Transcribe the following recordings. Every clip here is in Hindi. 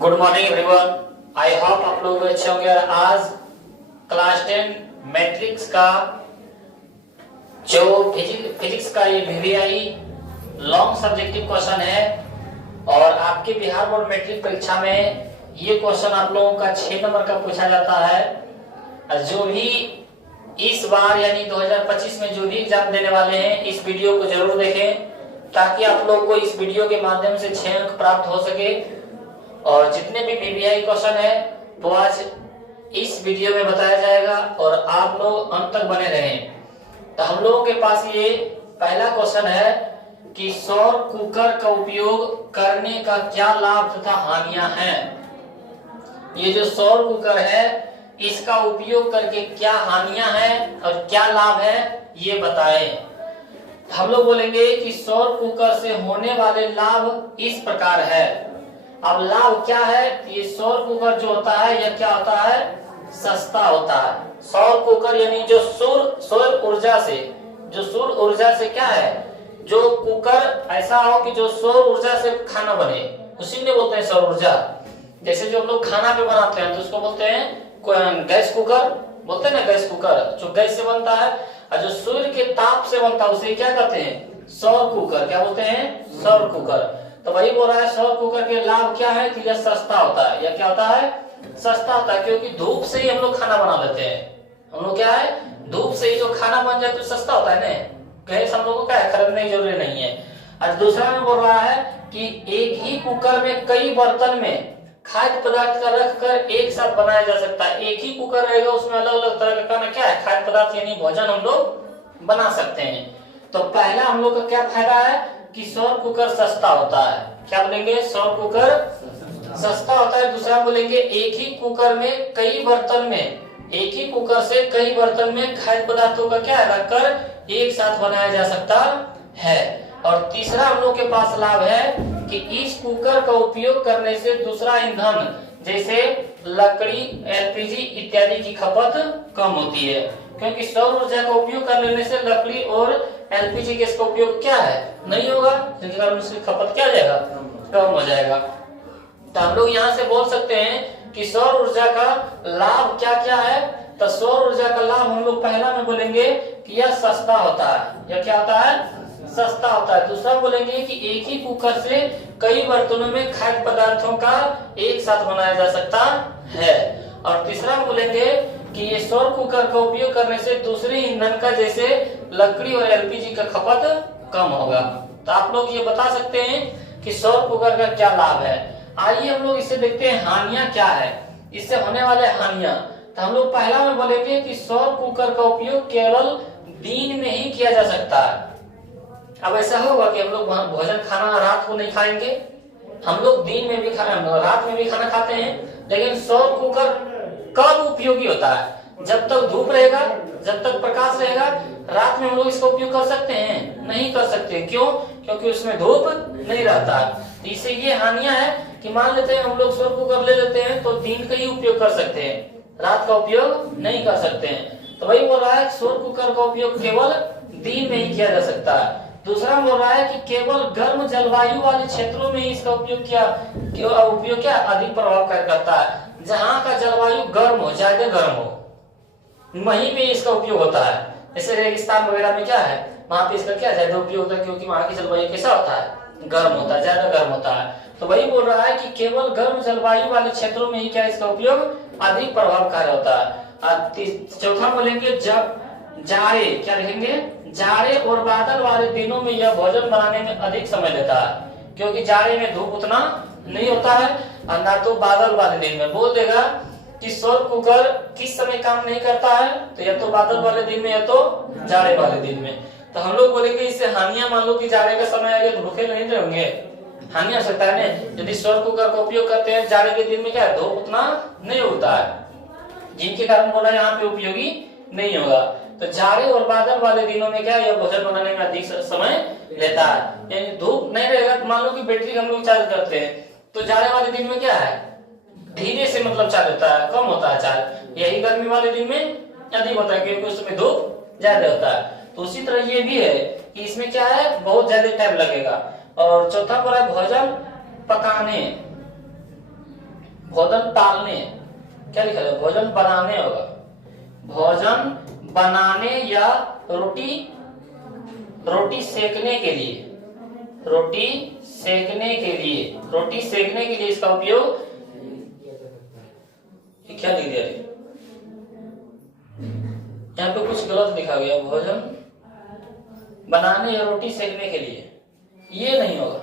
Good morning everyone. I hope आप लोग अच्छे होंगे। आज क्लास 10 मैट्रिक्स का जो फिजिक्स का ये वीवीआई लॉन्ग सब्जेक्टिव क्वेश्चन है और आपके बिहार बोर्ड मैट्रिक परीक्षा में ये क्वेश्चन आप लोगों का 6 नंबर का पूछा जाता है। जो भी इस बार यानी 2025 में जो भी एग्जाम देने वाले हैं इस वीडियो को जरूर देखें ताकि आप लोग को इस वीडियो के माध्यम से 6 अंक प्राप्त हो सके। और जितने भी वीवीआई क्वेश्चन है वो आज इस वीडियो में बताया जाएगा और आप लोग अंत तक बने रहें। तो हम लोगों के पास ये पहला क्वेश्चन है कि सौर कुकर का उपयोग करने का क्या लाभ तथा हानियां हैं। ये जो सौर कुकर है इसका उपयोग करके क्या हानियां हैं और क्या लाभ है ये बताएं। हम लोग बोलेंगे कि सौर कुकर से होने वाले लाभ इस प्रकार है। अब लाभ क्या है? ये सौर कुकर जो होता है यह क्या होता है? सस्ता होता है। सौर कुकर यानी जो सौर ऊर्जा से क्या है, जो कुकर ऐसा हो कि जो सौर ऊर्जा से खाना बने उसी में बोलते हैं सौर ऊर्जा। जैसे जो हम लोग खाना पे बनाते हैं तो उसको बोलते हैं गैस कुकर, बोलते हैं ना गैस कुकर जो गैस से बनता है। और जो सूर्य के ताप से बनता है उसे क्या कहते हैं? सौर कुकर। क्या बोलते हैं? सौर कुकर। तो वही बोल रहा है सौर कुकर के लाभ क्या है कि यह सस्ता होता है। यह क्या होता है? सस्ता होता है, क्योंकि धूप से ही हम लोग खाना बना लेते हैं। हम लोग क्या है, धूप से ही जो खाना बन जाए तो सस्ता होता है ना। गैस हम लोग को क्या है, खरीदने की जरूरत नहीं है। और दूसरा में बोल रहा है कि एक ही कुकर में कई बर्तन में खाद्य पदार्थ का रखकर एक साथ बनाया जा सकता है। एक ही कुकर रहेगा उसमें अलग अलग तरह का क्या है, खाद्य पदार्थ यानी भोजन हम लोग बना सकते हैं। तो पहला हम लोग का क्या फायदा है कि सौर कुकर सस्ता होता है। क्या बोलेंगे? सौर कुकर सस्ता होता है। दूसरा बोलेंगे एक ही कुकर में कई बर्तन में, एक ही कुकर से कई बर्तन में खाद्य पदार्थों का क्या है, रखकर एक साथ बनाया जा सकता है। और तीसरा हम लोग के पास लाभ है कि इस कुकर का उपयोग करने से दूसरा ईंधन जैसे लकड़ी, एलपीजी इत्यादि की खपत कम होती है, क्योंकि सौर ऊर्जा का उपयोग कर लेने से लकड़ी और एलपीजी गैस का उपयोग क्या है, नहीं होगा, जिसके कारण उसकी खपत क्या हो जाएगा, कम हो जाएगा। तो हम लोग यहाँ से बोल सकते हैं कि सौर ऊर्जा का लाभ क्या क्या है। तो सौर ऊर्जा का लाभ हम लोग पहला में बोलेंगे कि यह सस्ता होता है। यह क्या होता है? सस्ता होता है। दूसरा बोलेंगे कि एक ही कुकर से कई बर्तनों में खाद्य पदार्थों का एक साथ बनाया जा सकता है। और तीसरा बोलेंगे कि ये सौर कुकर का उपयोग करने से दूसरे ईंधन का जैसे लकड़ी और एलपीजी का खपत कम होगा। तो आप लोग ये बता सकते हैं कि सौर कुकर का क्या लाभ है। आइए हम लोग इसे देखते हैं हानियां क्या है, इससे होने वाले हानियां। तो हम लोग पहला में बोलेंगे कि सौर कुकर का उपयोग केवल दिन में ही किया जा सकता है। अब ऐसा होगा कि हम लोग भोजन खाना रात को नहीं खाएंगे, हम लोग दिन में भी खाना, रात में भी खाना खाते हैं। लेकिन सौर कुकर कब उपयोगी होता है? जब तक धूप रहेगा, जब तक प्रकाश रहेगा। रात में हम लोग इसका उपयोग कर सकते हैं? नहीं कर सकते। क्यों? क्योंकि उसमें धूप नहीं रहता। तो इससे ये हानियां है कि मान लेते हैं हम लोग सौर कुकर ले लेते हैं तो दिन का ही उपयोग कर सकते हैं, रात का उपयोग नहीं कर सकते हैं। तो वही बोल रहा है सौर कुकर का उपयोग केवल दिन में ही किया जा सकता है। दूसरा बोल रहा है कि केवल गर्म जलवायु वाले क्षेत्रों में इसका उपयोग क्या अधिक प्रभावकारी करता है। जहाँ का जलवायु गर्म हो, ज्यादा गर्म हो, वहीं पे इसका उपयोग होता है। जैसे रेगिस्तान वगैरह में क्या है, वहाँ पे इसका क्या ज्यादा उपयोग होता है, क्योंकि वहाँ की जलवायु कैसा होता है, गर्म होता है, ज्यादा गर्म होता है। तो वही बोल रहा है कि केवल गर्म जलवायु वाले क्षेत्रों में ही क्या इसका उपयोग अधिक प्रभावकारी होता है। चौथा बोलेंगे जब जाड़े, क्या लिखेंगे, जाड़े और बादल वाले दिनों में यह भोजन बनाने में अधिक समय लेता है, क्योंकि जाड़े में धूप उतना नहीं होता है और ना तो बादल वाले दिन में। बोल देगा कि सौर कुकर किस समय काम नहीं करता है, तो या तो बादल वाले दिन में या तो जाड़े वाले दिन में। तो हम लोग बोलेंगे इससे हानियां, मान लो कि जाड़े का समय आ गया तो भूखे नहीं रहेंगे, हानियां सकता है ना। यदि सौर कुकर का उपयोग करते हैं जाड़े के दिन में क्या है, धूप उतना नहीं होता है, जिनके कारण बोला यहाँ पे उपयोगी नहीं होगा। तो जाड़े और बादल वाले दिनों में क्या यह भोजन बनाने में अधिक समय लेता है। यानी धूप नहीं रहेगा तो मान लो कि बैटरी हम लोग चार्ज करते हैं तो जाड़े वाले दिन में क्या है, धीरे से मतलब चार्ज होता है, कम होता है चार्ज। यही गर्मी वाले दिन में अधिक होता है क्योंकि उसमें धूप ज्यादा होता है। तो उसी तरह ये भी है कि इसमें क्या है, बहुत ज्यादा टाइम लगेगा। और चौथा पर है भोजन पकाने, भोजन टालने, क्या लिखा है, भोजन बनाने होगा, भोजन बनाने या रोटी सेकने के लिए, रोटी सेकने के लिए इसका उपयोग, क्या लिख दिया, यहाँ पे कुछ गलत लिखा गया, भोजन बनाने या रोटी सेकने के लिए, ये नहीं होगा।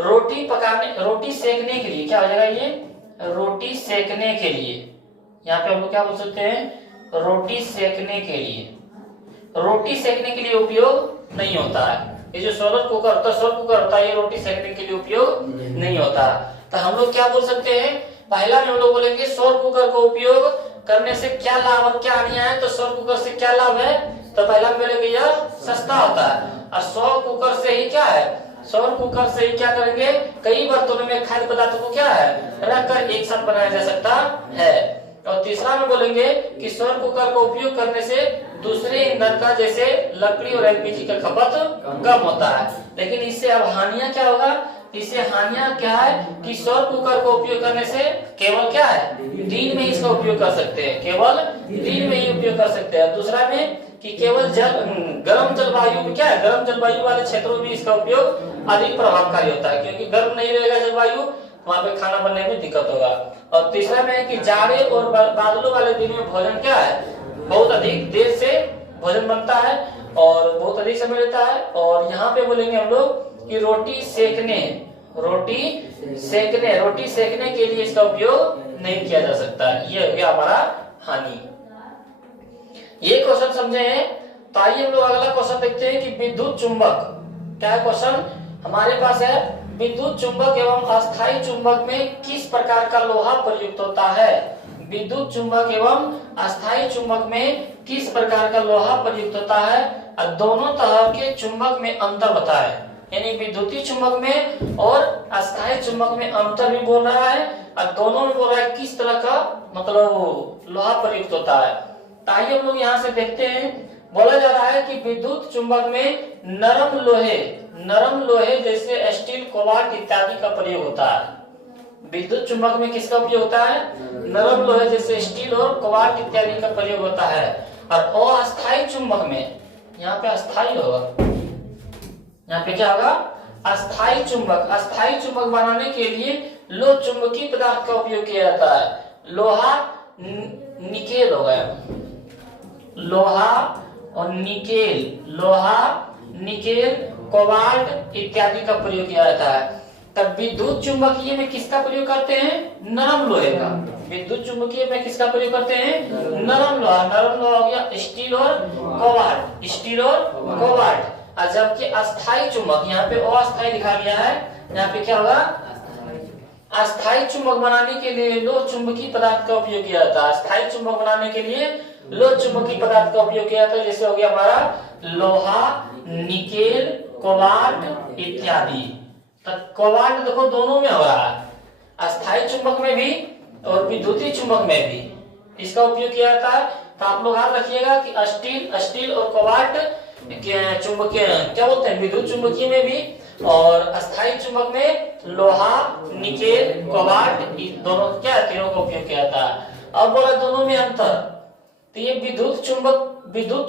रोटी सेकने के लिए क्या हो जाएगा, ये रोटी सेकने के लिए, यहाँ पे हम लोग क्या बोल सकते हैं, रोटी सेकने के लिए, रोटी सेकने के लिए उपयोग नहीं होता है। ये जो सोलर कुकर होता है, ये रोटी सेकने के लिए उपयोग नहीं होता। तो हम लोग क्या बोल सकते हैं, पहला में हम लोग बोलेंगे सौर कुकर का उपयोग करने से क्या लाभ और क्या हानियां है। तो सौर कुकर से क्या लाभ है, तो पहला में बोलेंगे यह सस्ता होता है, और सौर कुकर से ही क्या है, सौर कुकर से ही क्या करेंगे, कई बर्तनों में खाद्य पदार्थों को क्या है, रखकर एक साथ बनाया जा सकता है। और तीसरा में बोलेंगे कि सौर कुकर का उपयोग करने से दूसरे ईंधन का जैसे लकड़ी और एलपीजी का खपत कम होता है। लेकिन इससे अब हानियां क्या होगा, इससे हानियां क्या है कि सौर कुकर का उपयोग करने से केवल क्या है, दिन में इसका उपयोग कर सकते हैं, केवल दिन में ही उपयोग कर सकते हैं। दूसरा में कि केवल गर्म जलवायु में क्या है, गर्म जलवायु वाले क्षेत्रों में इसका उपयोग अधिक प्रभावकारी होता है, क्योंकि गर्म नहीं रहेगा जलवायु, वहाँ पे खाना बनने में दिक्कत होगा। और तीसरा में है कि जाड़े और बादलों वाले दिन में भोजन क्या है, बहुत अधिक देर से भोजन बनता है और बहुत अधिक समय लेता है। और यहाँ पे बोलेंगे हम लोग कि रोटी सेकने के लिए इसका उपयोग नहीं किया जा सकता है, ये हो गया हमारा हानि। ये क्वेश्चन समझे हैं। तो आइए हम लोग अगला क्वेश्चन देखते हैं कि विद्युत चुंबक, क्या है क्वेश्चन हमारे पास है, विद्युत चुंबक एवं अस्थायी चुंबक में किस प्रकार का लोहा प्रयुक्त होता है। विद्युत चुंबक एवं अस्थायी चुंबक में किस प्रकार का लोहा प्रयुक्त होता है, और दोनों तरह के चुंबक में अंतर बताएं। यानी विद्युतीय चुंबक में और अस्थायी चुंबक में अंतर भी बोल रहा है, और दोनों में बोल रहा है किस तरह का मतलब लोहा प्रयुक्त होता है। आइए हम लोग यहाँ से देखते हैं। बोला जा रहा है कि विद्युत चुंबक में नरम लोहे जैसे स्टील, कोबाल्ट इत्यादि का प्रयोग होता है। विद्युत चुंबक में किसका उपयोग होता है, नरम लोहे जैसे स्टील और कोबाल्ट इत्यादि का प्रयोग होता है। और अस्थायी चुंबक में, यहाँ पे अस्थायी होगा, यहाँ पे क्या होगा, अस्थायी चुंबक बनाने के लिए लोह चुंबकीय पदार्थ का उपयोग किया जाता है। लोहा निकेल हो गया, लोहा और निकेल, कोबाल्ट इत्यादि का प्रयोग किया जाता है। तब विद्युत चुंबकीय में किसका प्रयोग करते हैं, नरम लोहे का। विद्युत चुंबकीय में किसका प्रयोग करते हैं, नरम लोहा हो गया स्टील और कोबाल्ट। और जबकि अस्थायी चुंबक, यहाँ पे अस्थायी लिखा गया है, यहाँ पे क्या होगा, अस्थायी चुंबक बनाने के लिए लोह चुंबकीय पदार्थ का उपयोग किया जाता है। अस्थायी चुंबक बनाने के लिए लोह चुंबकीय पदार्थ का उपयोग किया जाता है, जैसे हो गया हमारा लोहा, निकेल, कोबाल्ट इत्यादि। तो कोबाल्ट देखो दोनों में हो रहा है, अस्थायी चुंबक में भी और विद्युतीय चुंबक में भी इसका उपयोग किया जाता है। तो आप लोग याद रखिएगा कि स्टील और कोबाल्ट चुंबकीय क्या बोलते हैं, विद्युत चुंबकीय में भी, और अस्थायी चुंबक में लोहा, निकेल, कोबाल्ट दोनों क्या है, तीनों का उपयोग किया जाता है। अब बोला दोनों में अंतर। तो ये विद्युत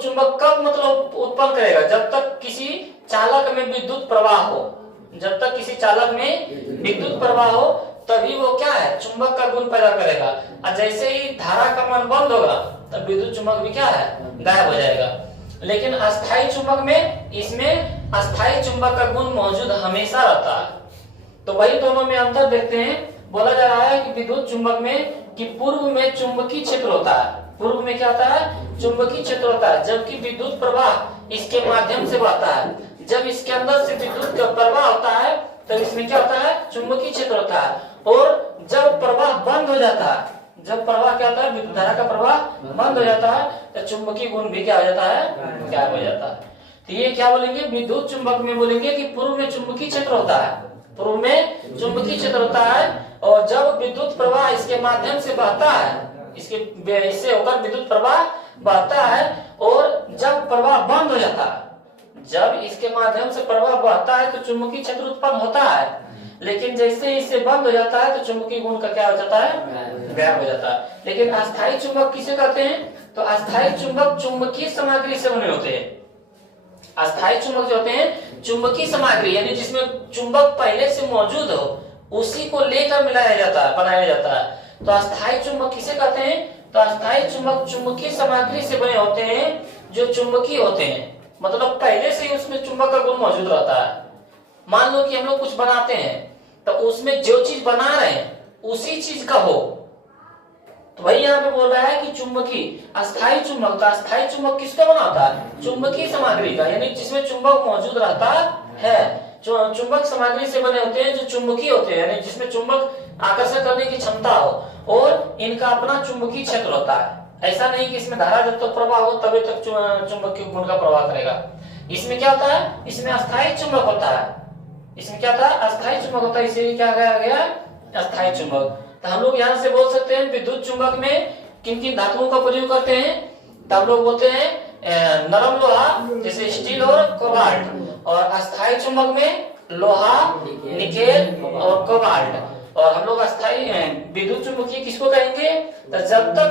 चुंबक कब मतलब उत्पन्न करेगा, जब तक किसी चालक में विद्युत प्रवाह हो। जब तक किसी चालक में विद्युत प्रवाह हो तभी वो क्या है, चुंबक का गुण पैदा करेगा। और जैसे ही धारा का मान बंद होगा तब विद्युत चुंबक भी क्या है, गायब हो जाएगा। लेकिन अस्थायी चुंबक में, इसमें अस्थायी चुंबक का गुण मौजूद हमेशा रहता है। तो वही दोनों में अंतर देखते हैं। बोला जा रहा है कि विद्युत चुंबक में कि पूर्व में चुंबकीय क्षेत्र होता है, पूर्व में क्या होता है, चुंबकीय क्षेत्र होता है, जबकि विद्युत प्रवाह इसके माध्यम से बहता है। जब इसके अंदर से विद्युत का प्रवाह होता है तब इसमें क्या होता है, चुंबकीय क्षेत्र होता है। और जब प्रवाह बंद हो जाता है, जब प्रवाह क्या होता है, विद्युत धारा का प्रवाह बंद हो जाता है, तो चुंबकीय गुण भी क्या हो जाता है, गायब हो जाता है। तो ये क्या बोलेंगे, विद्युत चुंबक में बोलेंगे कि पूर्व में चुंबकीय क्षेत्र होता है, पूर्व में चुंबकीय क्षेत्र होता है। और जब विद्युत प्रवाह इसके माध्यम से बहता है, इससे होकर विद्युत प्रवाह बहता है, और जब प्रवाह बंद हो जाता है, जब इसके माध्यम से प्रवाह बहता है तो चुंबकीय क्षेत्र उत्पन्न होता है। लेकिन जैसे इससे बंद हो जाता है तो चुंबकीय गुण का क्या हो जाता है, गायब हो जाता है। लेकिन अस्थायी चुंबक किसे कहते हैं, तो अस्थायी चुंबक चुंबकीय सामग्री से बने होते हैं। अस्थायी चुंबक जो होते हैं चुंबकीय सामग्री यानी जिसमें चुंबक पहले से मौजूद हो उसी को लेकर मिलाया जाता है, बनाया जाता है। तो अस्थायी चुंबक किसे कहते हैं, तो अस्थायी चुंबक चुंबकीय सामग्री से बने होते हैं जो चुंबकीय होते हैं, मतलब पहले से ही उसमें चुंबक का गुण मौजूद रहता है। मान लो कि हम लोग कुछ बनाते हैं तो उसमें जो चीज बना रहे हैं उसी चीज का हो, तो वही यहाँ पे बोल रहा है कि चुंबकीय अस्थायी चुंबक। तो अस्थायी चुंबक किसका बना होता है, चुंबकीय सामग्री का, यानी जिसमें चुंबक मौजूद रहता है। चुंबक सामग्री से बने होते हैं जो चुंबकीय होते हैं, यानी जिसमें चुंबक आकर्षण करने की क्षमता हो और इनका अपना चुंबकीय क्षेत्र होता है। ऐसा नहीं कि इसमें धारा जब तक प्रवाह हो तभी तक चुंबकीय गुण का प्रवाह करेगा। इसमें क्या होता है, इसमें अस्थायी चुंबक होता है। इसमें क्या होता है, अस्थायी चुंबक होता है, इसीलिए क्या कहा गया अस्थायी चुंबक। तो हम लोग यहाँ से बोल सकते हैं विद्युत चुंबक में किन किन धातुओं का प्रयोग करते हैं, तो हम लोग बोलते हैं नरम लोहा जैसे स्टील और कोबाल्ट, और अस्थायी चुंबक में लोहा निकेल और कोबाल्ट। और हम लोग अस्थायी विद्युत चुंबकीय किसको कहेंगे, तो जब तक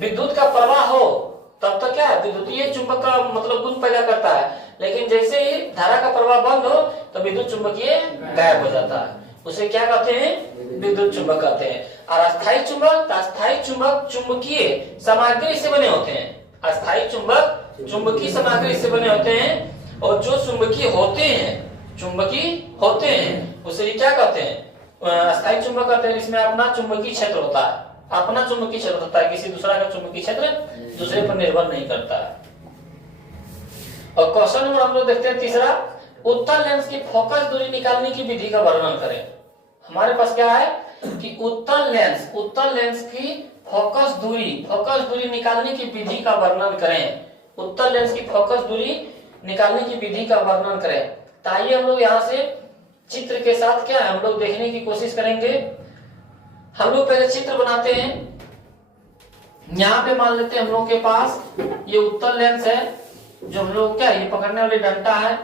विद्युत का प्रवाह हो तब तक क्या विद्युतीय चुंबक का मतलब गुण पैदा करता है, लेकिन जैसे ही धारा का प्रवाह बंद हो तो विद्युत चुंबकीय गायब हो जाता है, उसे क्या कहते हैं, विद्युत चुंबक कहते हैं। और अस्थायी चुंबक, अस्थायी चुंबक चुंबकीय सामग्री से बने होते हैं। अस्थायी चुंबक चुंबकीय सामग्री से बने होते हैं, और जो चुंबकीय होते हैं, चुंबकीय होते हैं उसे क्या कहते हैं, अस्थायी चुंबक कहते हैं। इसमें अपना चुंबकीय क्षेत्र होता है, अपना चुंबकीय क्षेत्र होता है, किसी दूसरा का चुंबकीय क्षेत्र दूसरे पर निर्भर नहीं करता है। और क्वेश्चन नंबर हम लोग देखते हैं तीसरा, उत्तल लेंस की फोकस दूरी निकालने की विधि का वर्णन करें। हमारे पास क्या है कि उत्तल लेंस की फोकस दूरी निकालने की विधि का वर्णन करें। उत्तल लेंस की फोकस दूरी निकालने की विधि का वर्णन करें। तो आइए हम लोग यहाँ से चित्र के साथ क्या है हम लोग देखने की कोशिश करेंगे। हम लोग पहले चित्र बनाते हैं। यहाँ पे मान लेते हैं हम लोग के पास ये उत्तल लेंस है, जो हम लोग क्या ये पकड़ने वाली डंडा है।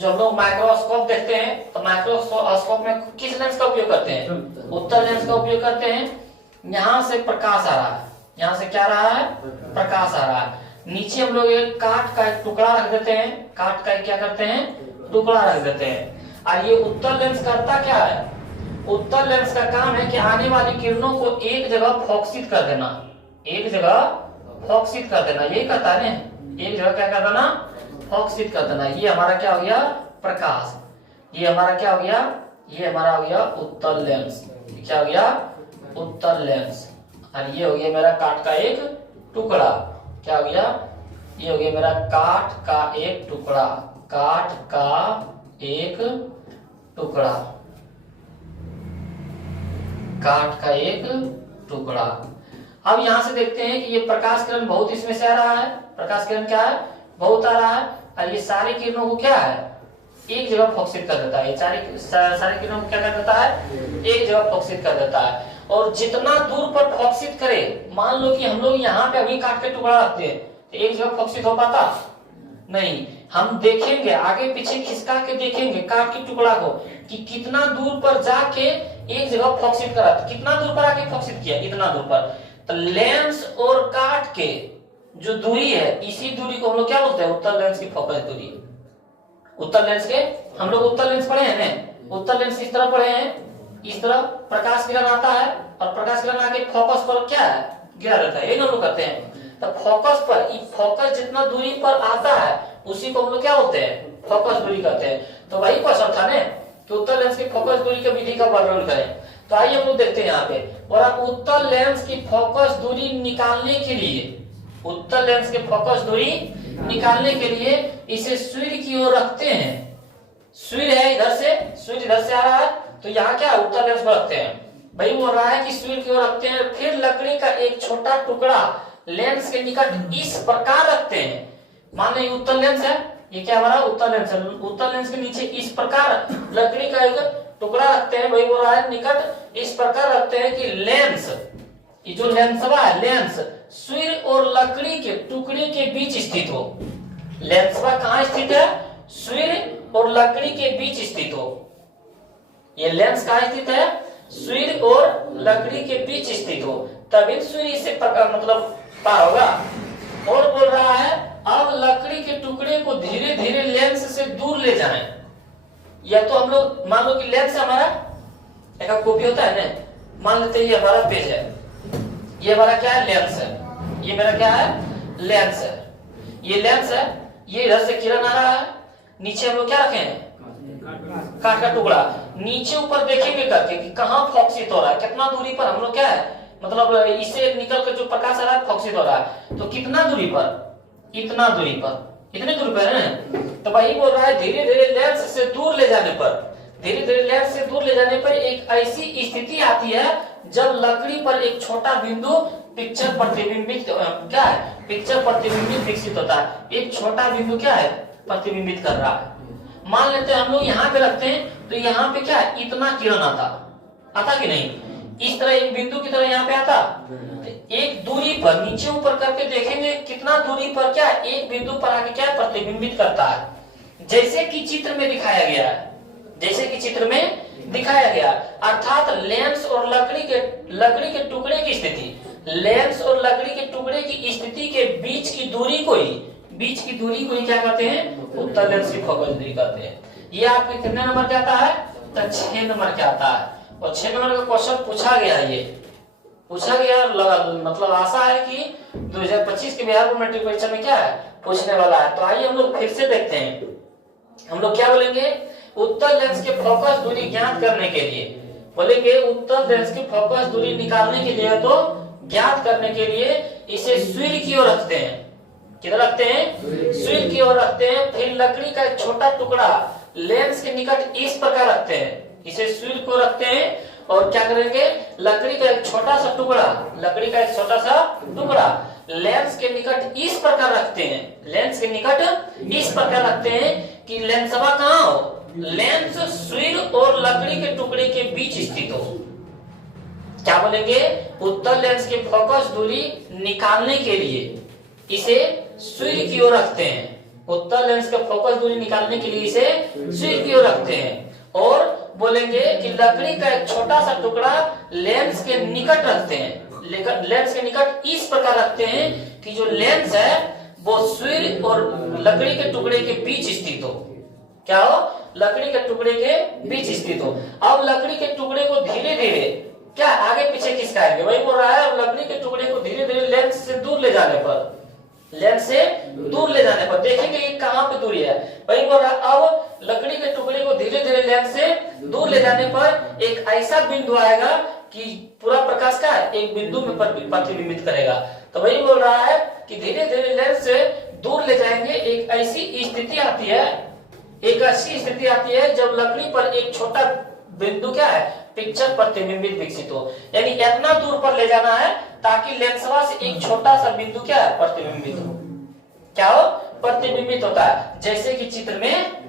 जो हम लोग माइक्रोस्कोप देखते हैं तो माइक्रोस्कोप में किस लेंस का उपयोग करते हैं, उत्तल लेंस का उपयोग करते हैं। यहाँ से प्रकाश आ रहा है, यहाँ से क्या आ रहा है, प्रकाश आ रहा है। नीचे हम लोग एक काठ का एक टुकड़ा रख देते हैं, काठ का क्या करते हैं, टुकड़ा रख देते हैं। और ये उत्तल लेंस करता क्या है, उत्तल लेंस का काम है कि आने वाली किरणों को एक जगह फोकसित कर देना, एक जगह फोकसित कर देना। ये कहता है एक जगह क्या कर देना, फोकसित कर देना। ये हमारा क्या हो गया, प्रकाश। ये हमारा क्या हो गया, ये हमारा हो गया उत्तल लेंस। क्या हो गया, उत्तल लेंस। और ये हो गया मेरा काठ का एक टुकड़ा। क्या हो गया, ये हो गया मेरा काठ का एक टुकड़ा, काठ का एक टुकड़ा, काठ का एक टुकड़ा। अब यहां से देखते हैं कि ये प्रकाश किरण बहुत इसमें से आ रहा है, प्रकाश किरण क्या है, बहुत आ रहा है। और ये सारी किरणों को क्या है, एक जगह फोकसित कर देता है। ये सारी किरणों को क्या कर देता है, एक जगह फोकसित कर देता है। और जितना दूर पर फोकसित करे, मान लो कि हम लोग यहाँ पे अभी काट के टुकड़ा रखते हैं तो एक जगह फोकसित हो पाता नहीं। हम देखेंगे आगे पीछे खिसका के देखेंगे काट के टुकड़ा को कि कितना दूर पर जाके एक जगह फोकसित करा, कितना दूर पर आके फोकसित किया, इतना दूर पर। तो लेंस और काट के जो दूरी है, इसी दूरी को हम लोग क्या बोलते हैं, उत्तल लेंस की फोकस दूरी। उत्तल लेंस के हम लोग उत्तल लेंस पढ़े हैं ना, उत्तल लेंस इस तरह पढ़े हैं, इस तरह प्रकाश किरण आता है और प्रकाश किरण आके फोकस पर क्या है, गिरा रहता है, ये हम लोग करते हैं। तो फोकस पर, फोकस जितना दूरी पर आता है उसी को हम लोग क्या बोलते हैं, फोकस दूरी कहते हैं। तो वही क्वेश्चन था ना कि उत्तल लेंस की फोकस दूरी की विधि का वर्णन करें। तो आइए हम लोग देखते हैं यहाँ पे, और आप उत्तल लेंस की फोकस दूरी निकालने के लिए, उत्तल लेंस की फोकस दूरी निकालने के लिए इसे सूर्य की ओर रखते हैं। सूर्य है इधर से, सूर्य इधर से आ रहा है, तो यहाँ क्या उत्तल लेंस पर रखते हैं। भाई बोल रहा है कि सूर्य की ओर रखते हैं, फिर लकड़ी का एक छोटा टुकड़ा लेंस के निकट इस प्रकार रखते हैं। मान लो उत्तल लेंस है, ये क्या हमारा उत्तल लेंस है, उत्तल लेंस के नीचे इस प्रकार लकड़ी का एक टुकड़ा रखते हैं। वही बोल रहा है निकट इस प्रकार रखते हैं कि लेंस, ये जो लेंसवा है, लेंस सूर्य और लकड़ी के टुकड़े के बीच स्थित हो। लेंसवा कहाँ स्थित है, सूर्य और लकड़ी के बीच स्थित हो। ये लेंस कहाँ स्थित है? सुई और लकड़ी के बीच स्थित हो, तभी सुई से मतलब पार होगा। और बोल रहा है अब लकड़ी के टुकड़े को धीरे धीरे लेंस से दूर ले जाएं। या तो हम लोग मान लो कि लेंस हमारा एक कॉपी होता है ना, मान लेते हैं ये हमारा पेज है, ये हमारा क्या है? लेंस है। ये मेरा क्या है? लेंस है। ये लेंस है, ये इधर से किरण आ रहा है, नीचे हम लोग क्या रखे हैं? काट का टुकड़ा। नीचे ऊपर देखेंगे करके कि कहाँ फोकसित हो रहा है, कितना दूरी पर हम लोग क्या है मतलब इससे निकल कर जो प्रकाश आ रहा है फोकसित हो रहा है, तो कितना दूरी पर? इतना दूरी पर, इतने दूरी पर है। तो वही बोल रहा है धीरे धीरे लेंस से दूर ले जाने पर, धीरे धीरे लेंस से दूर ले जाने पर एक ऐसी स्थिति आती है जब लकड़ी पर एक छोटा बिंदु पिक्चर प्रतिबिंबित क्या है? पिक्चर प्रतिबिंबित विकसित होता है। एक छोटा बिंदु क्या है? प्रतिबिंबित कर रहा है। मान लेते हैं हम लोग यहाँ पे रखते हैं, तो यहाँ पे क्या है? इतना किरण आता कि नहीं? इस तरह एक बिंदु की तरह यहाँ पे आता। तो एक दूरी पर नीचे ऊपर करके देखेंगे कितना दूरी पर क्या है? एक बिंदु पर आके क्या प्रतिबिंबित करता है, जैसे कि चित्र में दिखाया गया है, जैसे कि चित्र में दिखाया गया। अर्थात लेंस और लकड़ी के टुकड़े की स्थिति, लेंस और लकड़ी के टुकड़े की स्थिति के बीच की दूरी को ही क्या कहते हैं? उत्तल लेंस की फोकस दूरी कहते हैं। ये आपके कितने नंबर के आता है? तो 6 नंबर के आता है। और 6 नंबर का क्वेश्चन पूछा गया, ये पूछा गया, मतलब आशा है कि 2025 के बिहार बोर्ड मैट्रिक परीक्षा में क्या है पूछने वाला है। तो आइए हम लोग फिर से देखते हैं, हम लोग क्या बोलेंगे? उत्तल लेंस के फोकस दूरी ज्ञात करने के लिए बोलेंगे, उत्तल लेंस की फोकस दूरी निकालने के लिए तो ज्ञात करने के लिए इसे सुई की ओर रखते हैं। किधर रखते हैं? सुई की ओर रखते हैं। फिर लकड़ी का एक छोटा टुकड़ा लेंस के निकट इस प्रकार रखते हैं, इसे सुई को रखते हैं। और क्या करेंगे? लकड़ी का एक छोटा सा टुकड़ा लेंस के निकट इस प्रकार रखते हैं, लेंस के निकट इस प्रकार रखते हैं कि लेंसवा कहाँ हो? लेंस सुई और लकड़ी के टुकड़े के बीच स्थित हो। क्या बोलेंगे? उत्तल लेंस की फोकस दूरी निकालने के लिए इसे सुई की ओर रखते हैं। उत्तल लेंस का फोकस दूरी निकालने के लिए इसे सुई की ओर रखते हैं। और बोलेंगे कि लकड़ी का एक छोटा सा टुकड़ा लेंस के निकट रखते हैं, लेंस के निकट इस प्रकार रखते हैं कि जो लेंस है वो सुई और लकड़ी के टुकड़े के बीच स्थित हो। क्या हो? लकड़ी के टुकड़े के बीच स्थित हो। अब लकड़ी के टुकड़े को धीरे धीरे क्या आगे पीछे खिसकाएंगे? वही बोल रहा है, अब लकड़ी के टुकड़े को धीरे धीरे लेंस से दूर ले जाने पर, लेंस से दूर ले जाने पर देखेंगे कि कहां पे दूरी है। वही बोल रहा है अब लकड़ी के टुकड़े को धीरे धीरे लेंस से दूर ले जाने पर एक ऐसा बिंदु आएगा कि पूरा प्रकाश का एक बिंदु में प्रतिबिंबित करेगा। तो वही बोल रहा है कि धीरे धीरे लेंस से दूर ले जाएंगे। एक ऐसी स्थिति आती है जब लकड़ी पर एक छोटा बिंदु क्या है? पिक्चर प्रतिबिंबित विकसित हो। यानी इतना दूर पर ले जाना है ताकि लेंसवा से एक छोटा सा बिंदु क्या है? प्रतिबिंबित हो। क्या हो? प्रतिबिंबित होता है, जैसे कि चित्र में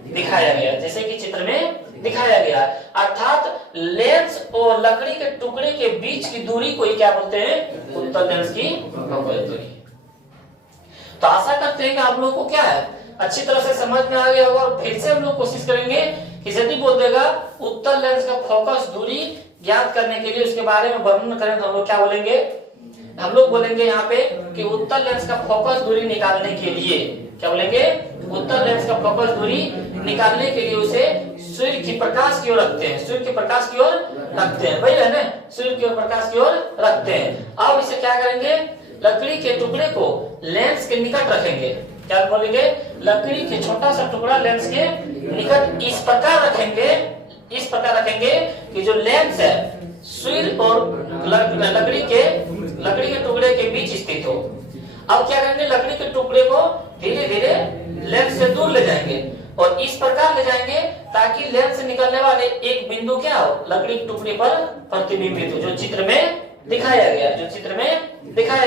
दिखाया गया, अर्थात लेंस और लकड़ी के टुकड़े के बीच की दूरी को ही क्या बोलते हैं? उत्तल लेंस की फोकस दूरी। तो आशा करते हैं कि आप लोगों को क्या है अच्छी तरह से समझ में आ गया होगा। और फिर से हम लोग कोशिश करेंगे कि यदि बोल देगा उत्तल लेंस का फोकस दूरी ज्ञात करने के लिए उसके बारे में वर्णन करें तो हम लोग क्या बोलेंगे? हम लोग बोलेंगे यहाँ पे कि उत्तल लेंस का फोकस दूरी निकालने के लिए क्या बोलेंगे? उत्तल लेंस का फोकस दूरी निकालने के लिए उसे सूर्य की प्रकाश की ओर रखते हैं, सूर्य के प्रकाश की ओर रखते हैं, वही है ना, सूर्य की ओर प्रकाश की ओर रखते हैं। अब इसे क्या करेंगे? लकड़ी के टुकड़े को लेंस के निकट रखेंगे। क्या बोलेंगे? लकड़ी के छोटा सा टुकड़ा लेंस के निकट इस प्रकार रखेंगे कि जो लेंस है सुई और लकड़ी के टुकड़े के बीच स्थित हो। अब क्या करेंगे? लकड़ी के टुकड़े को धीरे धीरे लेंस से दूर ले जाएंगे और इस प्रकार ले जाएंगे ताकि लेंस से निकलने वाले एक बिंदु क्या हो? लकड़ी के टुकड़े पर प्रतिबिंबित हो, जो चित्र में दिखाया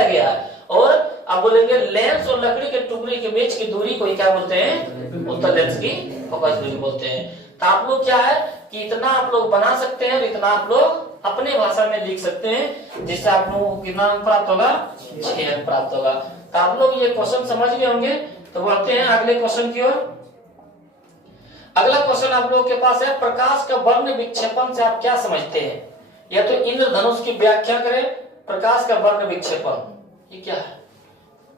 गया। और अब बोलेंगे लेंस और लकड़ी के टुकड़े के बीच की दूरी को क्या बोलते हैं? उत्तल लेंस की फोकस दूरी बोलते हैं। तो आप लोग क्या है कि इतना आप लोग बना सकते हैं और इतना आप लोग अपने भाषा में लिख सकते हैं, जिससे आप लोगों को कितना अंक प्राप्त होगा? 6 अंक प्राप्त होगा। तो आप लोग ये क्वेश्चन समझ गए होंगे। तो बढ़ते हैं अगले क्वेश्चन की ओर। अगला क्वेश्चन आप लोगों के पास है, प्रकाश का वर्ण विक्षेपण से आप क्या समझते हैं? या तो इंद्रधनुष की व्याख्या करें। प्रकाश का वर्ण विक्षेपण ये क्या है?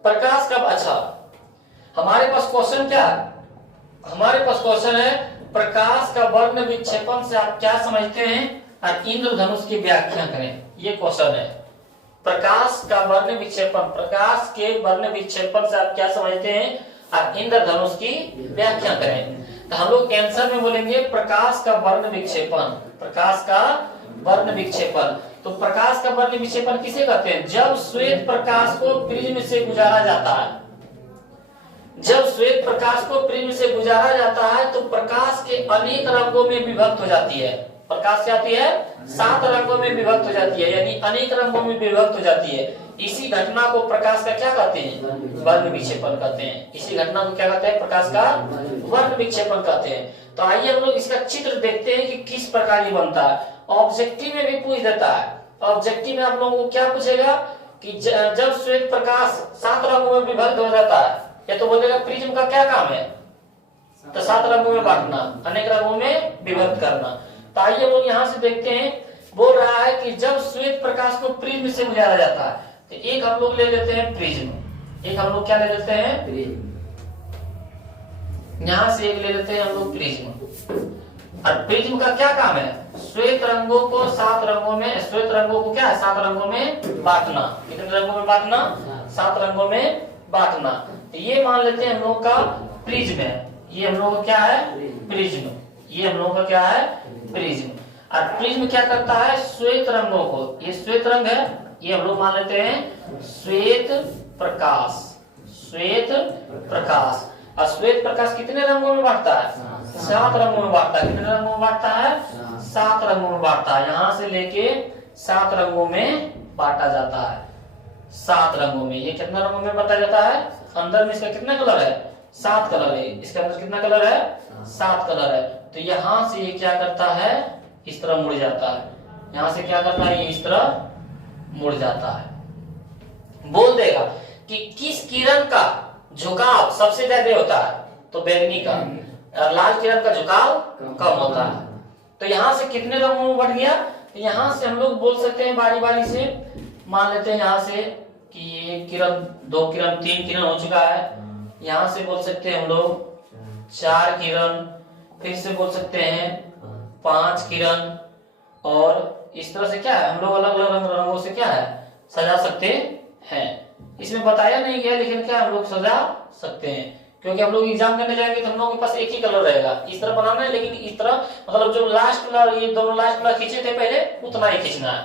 प्रकाश का, अच्छा हमारे पास क्वेश्चन क्या है? हमारे पास क्वेश्चन है प्रकाश का वर्ण विक्षेपण से आप क्या समझते हैं और इंद्रधनुष की व्याख्या करें। ये क्वेश्चन है, प्रकाश का वर्ण विक्षेपण, प्रकाश के वर्ण विक्षेपण से आप क्या समझते हैं और इंद्रधनुष की व्याख्या करें। तो हम लोग आंसर में बोलेंगे प्रकाश का वर्ण विक्षेपण। प्रकाश का वर्ण विक्षेपण, तो प्रकाश का वर्ण विक्षेपण किसे कहते हैं? जब श्वेत प्रकाश को प्रिज्म से गुजारा जाता है, जब श्वेत प्रकाश को प्रिज्म से गुजारा जाता है तो प्रकाश के अनेक रंगों में विभक्त हो जाती है। प्रकाश क्या होती है? 7 रंगों में विभक्त हो जाती है, यानी अनेक रंगों में विभक्त हो जाती है। इसी घटना को प्रकाश का क्या कहते हैं? वर्ण विक्षेपण कहते हैं। इसी घटना को क्या कहते हैं? प्रकाश का वर्ण विक्षेपण कहते हैं। तो आइए हम लोग इसका चित्र देखते हैं कि किस प्रकार ये बनता है। ऑब्जेक्टिव में भी पूछ देता है। ऑब्जेक्टिव में आप लोगों को क्या पूछेगा कि जब श्वेत प्रकाश 7 रंगों में विभक्त हो जाता है, या तो बोलेगा प्रिज्म का क्या काम है? तो 7 रंगों में बांटना, अनेक रंगों में विभक्त करना। तो आइए हम लोग यहाँ से देखते हैं, बोल रहा है कि जब श्वेत प्रकाश को प्रिज्म से गुजारा जाता है, तो एक हम लोग ले लेते हैं प्रिज्म। एक हम लोग क्या ले लेते हैं? प्रिज्म। यहाँ से एक ले लेते हैं हम लोग प्रिज्म। और प्रिज्म का क्या काम है? श्वेत रंगों को 7 रंगों में, श्वेत रंगों को क्या है? 7 रंगों में बांटना। कितने रंगों में बांटना? 7 रंगों में बांटना। तो ये मान लेते हैं हम लोग का प्रिज्म है। ये हम लोग का क्या है? प्रिज्म। ये हम लोग का क्या है? प्रिज्म। और प्रिज्म क्या करता है? श्वेत रंगों को, ये श्वेत रंग है, ये हम लोग मान लेते हैं श्वेत प्रकाश। श्वेत प्रकाश। और श्वेत प्रकाश कितने रंगों में बांटता है? 7 रंगों में बांटता है। कितने रंगों में बांटता है? 7 रंगों में बांटता है। यहाँ से लेके 7 रंगों में बांटा जाता है। 7 रंगों में। ये कितना रंगों में बांटा जाता है? अंदर में इसका कितना कलर है? 7 कलर है। इसके अंदर कितना कलर है? 7 कलर है। तो यहाँ से ये क्या करता है? इस तरह मुड़ जाता है। यहाँ से क्या करता है? ये इस तरह मुड़ जाता है। बोल देगा कि किस किरण का झुकाव सबसे ज्यादा होता है? तो बैंगनी का। और लाल किरण का झुकाव कम होता है। तो यहाँ से कितने रंगों में बढ़ गया? तो यहाँ से हम लोग बोल सकते हैं बारी बारी से, मान लेते हैं यहाँ से कि ये किरण, 2 किरण, 3 किरण हो चुका है। यहाँ से बोल सकते हैं हम लोग 4 किरण, फिर से बोल सकते हैं 5 किरण, और इस तरह से क्या है, हम लोग अलग अलग रंगों से क्या है? सजा सकते हैं। इसमें बताया नहीं गया, लेकिन क्या हम लोग सजा सकते हैं, क्योंकि हम लोग एग्जाम करने जाएंगे तो हम लोगों के पास एक ही कलर रहेगा। इस तरह बनाना है, लेकिन इस तरह मतलब जो लास्ट कलर, ये दोनों लास्ट कलर खींचे थे पहले, उतना ही खींचना है,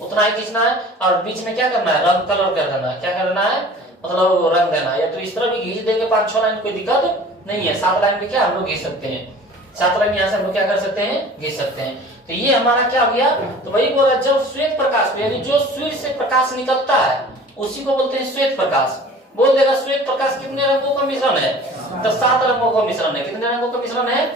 उतना ही खींचना है। और बीच में क्या करना है? रंग कलर कर देना है। क्या करना है? मतलब रंग देना है। या तो इस तरह भी खींच देंगे 5-6 लाइन, कोई दिक्कत नहीं है। 7 लाइन भी क्या हम लोग खींच सकते हैं। 7 लाइन यहाँ से हम लोग क्या कर सकते हैं? खींच सकते हैं। तो ये हमारा क्या हो गया? तो वही बोल रहा है, जब श्वेत प्रकाश, यानी जो सूर्य से प्रकाश निकलता है उसी को बोलते हैं श्वेत प्रकाश। बोल देगा श्वेत प्रकाश कितने रंगों का मिश्रण है? तो 7 रंगों का मिश्रण है। कितने रंगों का मिश्रण है?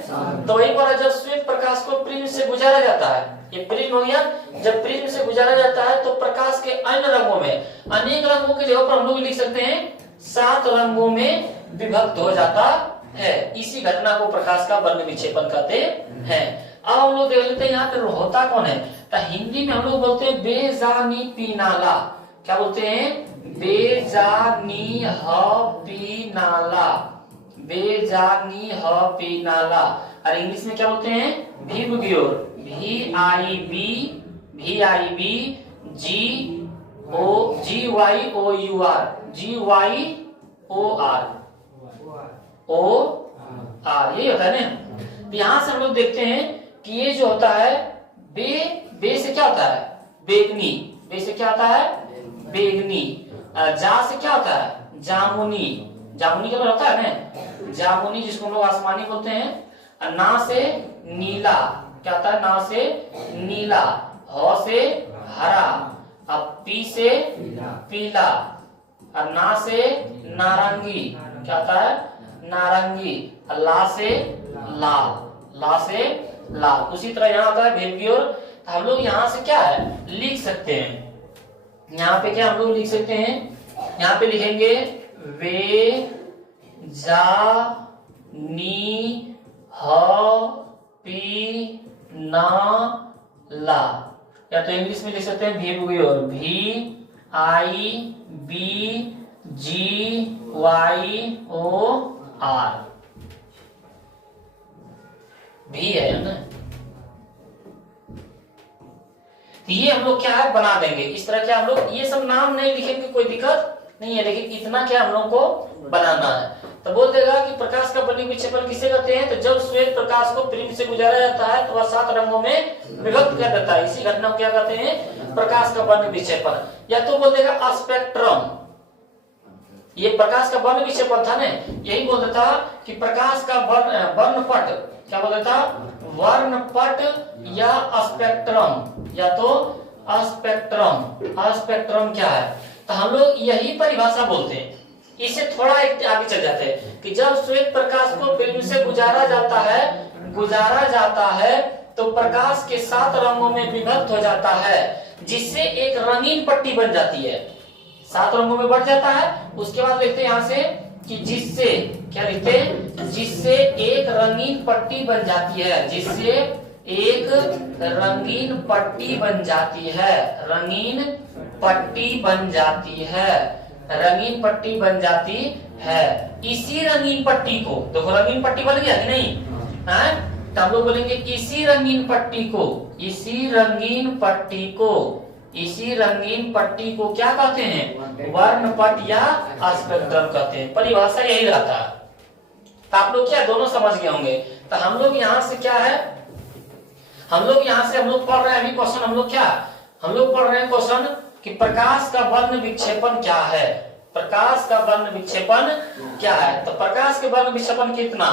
तो वही बोला, जब श्वेत प्रकाश को प्रिज्म से गुजारा जाता है, ये प्रिज्म हो गया, जब प्रिज्म से गुजारा जाता है तो प्रकाश के अन्य रंगों में, अनेक रंगों की जगह पर हम लोग लिख सकते हैं 7 रंगों में विभक्त हो जाता है। इसी घटना को प्रकाश का वर्ण विक्षेपण कहते हैं। अब हम लोग देख लेते हैं यहाँ पे होता कौन है। तो हिंदी में हम लोग बोलते हैं बेजानी पीनाला। क्या बोलते हैं? बेजानी ह पीनाला। बेजानी ह पीनाला। और इंग्लिश में क्या बोलते हैं? विबग्योर। GYOR। ये होता है ना। यहाँ से हम लोग देखते हैं कि ये जो होता है बे से क्या होता है? बेगनी। बे से क्या होता है? बेगनी। जा से क्या होता है? जामुनी। जामुनी कलर होता है ना, जामुनी, जिसको हम लोग आसमानी बोलते हैं। ना से नीला। क्या होता है? ना से नीला। ह से हरा। अब पी से पीला। और ना से नारंगी। क्या होता है? नारंगी। ला से लाल। ला से लाल। उसी तरह यहाँ होता है भेवियोर। हम लोग यहाँ से क्या है? लिख सकते हैं। यहाँ पे क्या हम लोग लिख सकते हैं? यहाँ पे लिखेंगे वे जा नी ह पी ना ला, या तो इंग्लिश में लिख सकते हैं वीबग्योर, VIBGYOR, भी है ना। तो ये हम लोग क्या है बना देंगे इस तरह के, हम लोग ये सब नाम नहीं लिखेंगे कोई दिक्कत नहीं है, लेकिन इतना क्या हम लोग को बनाना है। तो बोल देगा कि प्रकाश का वर्णिक विक्षेपण किसे कहते हैं, तो जब श्वेत प्रकाश को प्रिज्म से गुजारा जाता है तो वह 7 रंगों में विभक्त कर देता है, इसी घटना को क्या कहते हैं, प्रकाश का वर्णिक विक्षेपण। या तो बोल देगा स्पेक्ट्रम, ये प्रकाश का वर्ण विक्षेपण था ना, यही बोल देता कि प्रकाश का वर्णपट, क्या बोल देता, वर्णपट या स्पेक्ट्रम, या तो स्पेक्ट्रम। स्पेक्ट्रम क्या है, तो हम लोग यही परिभाषा बोलते हैं। इससे थोड़ा एक आगे चल जाते हैं कि जब श्वेत प्रकाश को फिल्म से गुजारा जाता है तो प्रकाश के 7 रंगों में विभक्त हो जाता है, जिससे एक रंगीन पट्टी बन जाती है, 7 रंगों में बढ़ जाता है। उसके बाद लिखते हैं यहाँ से कि जिससे, क्या लिखते हैं, जिससे एक रंगीन पट्टी बन जाती है, जिससे एक रंगीन पट्टी बन जाती है, रंगीन पट्टी बन जाती है, रंगीन पट्टी बन जाती है। इसी रंगीन पट्टी को, देखो रंगीन पट्टी बन गया कि नहीं, तो हम लोग बोलेंगे इसी रंगीन पट्टी को, इसी रंगीन पट्टी को, इसी रंगीन पट्टी को क्या कहते हैं, वर्णपट या स्पेक्ट्रम कहते हैं। परिभाषा यही रहता है। तो आप लोग क्या दोनों समझ गए होंगे। तो हम लोग यहाँ से क्या है, हम लोग यहाँ से हम लोग पढ़ रहे हैं अभी क्वेश्चन, हम लोग क्या, हम लोग पढ़ रहे हैं क्वेश्चन कि प्रकाश का वर्ण विक्षेपण क्या है, प्रकाश का वर्ण विक्षेपण क्या है। तो प्रकाश के वर्ण विक्षेपण कितना,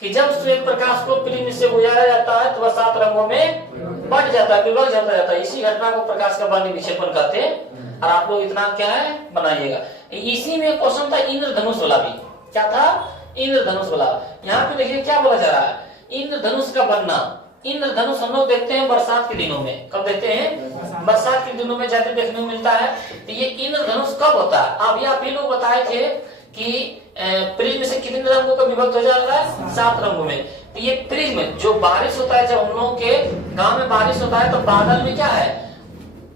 कि जब श्वेत प्रकाश को प्रिज्म से गुजारा जाता है तो वह 7 रंगों में बढ़ जाता है, विभक्त जाता है, इसी घटना को प्रकाश का वर्ण विक्षेपण कहते हैं। और आप लोग इतना क्या है बनाइएगा। इसी में क्वेश्चन था इंद्रधनुष वाला भी, क्या था, इंद्रधनुष वाला। यहाँ पे देखिए क्या बोला जा रहा है, इंद्रधनुष का बनना। इंद्रधनुष हम लोग देखते हैं बरसात के दिनों में, कब देखते हैं, बरसात के दिनों में ज्यादा देखने को मिलता है। तो ये इंद्रधनुष कब होता है, अब आप ही लोग बताए थे कि प्रिज्म से कितने रंगों का विभक्त हो जाता है, 7 रंगों में। तो ये प्रिज्म जो बारिश होता है, जब हम लोगों के गांव में बारिश होता है तो बादल में क्या है,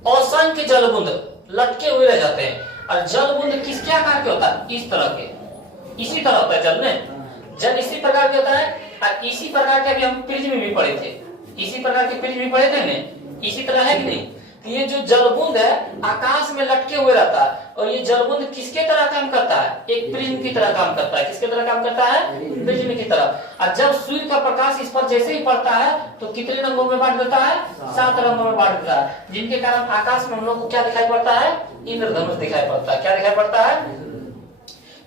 असंख्य जलबूंद लटके हुए रह जाते हैं। और जलबूंद किसके आकार के होता है, इस तरह के, इसी तरह होता है जल में, जल इसी प्रकार के होता है। और इसी प्रकार के अभी हम प्रिज्म में भी पढ़े थे, इसी प्रकार के प्रिज्म में पढ़े थे ना, इसी तरह है कि नहीं। तो ये जो जलबूंद है आकाश में लटके हुए रहता है, और ये जलबूंद किसके तरह काम करता है, एक प्रिज्म की तरह काम करता है। किसके तरह काम करता है, प्रिज्म की तरह। और जब सूर्य का प्रकाश इस पर जैसे ही पड़ता है तो कितने रंगों में बांट देता है, 7 रंगों में बांट देता है, जिनके कारण आकाश में हम लोग को क्या दिखाई पड़ता है, इंद्रधनुष दिखाई पड़ता है। क्या दिखाई पड़ता है,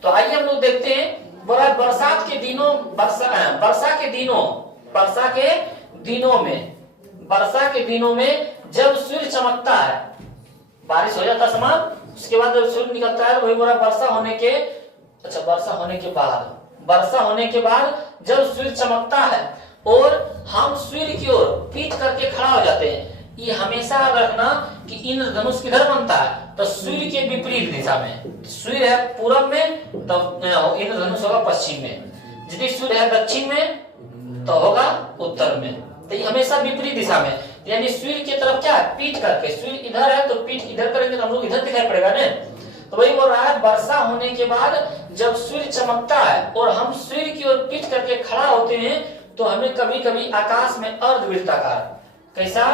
तो आइए हम लोग देखते हैं। बरसात के दिनों, वर्षा के दिनों में जब सूर्य चमकता है, बारिश हो जाता है समाप्त, उसके बाद जब सूर्य निकलता है वही बोला वर्षा होने के, अच्छा वर्षा होने के बाद जब सूर्य चमकता है और हम सूर्य की ओर पीठ करके खड़ा हो जाते हैं। ये हमेशा याद रखना कि इंद्रधनुष किधर बनता है, तो सूर्य के विपरीत दिशा में। सूर्य है पूरब में तो इंद्रधनुष होगा पश्चिम में, यदि सूर्य है दक्षिण में तो होगा उत्तर में। तो ये हमेशा विपरीत दिशा में, यानी सूर्य की तरफ क्या है, पीठ करके। सूर्य इधर है तो पीठ इधर करेंगे तो हम लोग इधर दिखाई पड़ेगा ना। तो वही बोल रहा है, वर्षा होने के बाद जब सूर्य चमकता है और हम सूर्य की ओर पीठ करके खड़ा होते हैं तो हमें कभी कभी आकाश में अर्धवृत्ताकार, कैसा,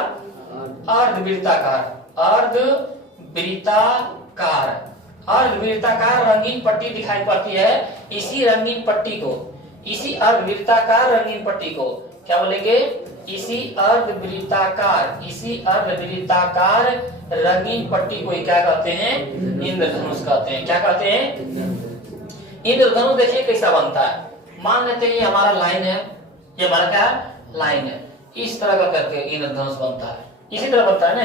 अर्धवृत्ताकार रंगीन पट्टी दिखाई पड़ती है। इसी रंगीन पट्टी को, इसी अर्धवृत्ताकार रंगीन पट्टी को क्या बोलेंगे, इसी अर्धवृत्ताकार रंगीन पट्टी को क्या कहते हैं, इंद्रधनुष कहते हैं। क्या कहते हैं, इंद्रधनुष। देखिए कैसा बनता है, मान लेते हैं ये हमारा लाइन है, ये हमारा क्या लाइन है, इस तरह का करके इंद्रधनुष बनता है। इसी तरह बनता है ना,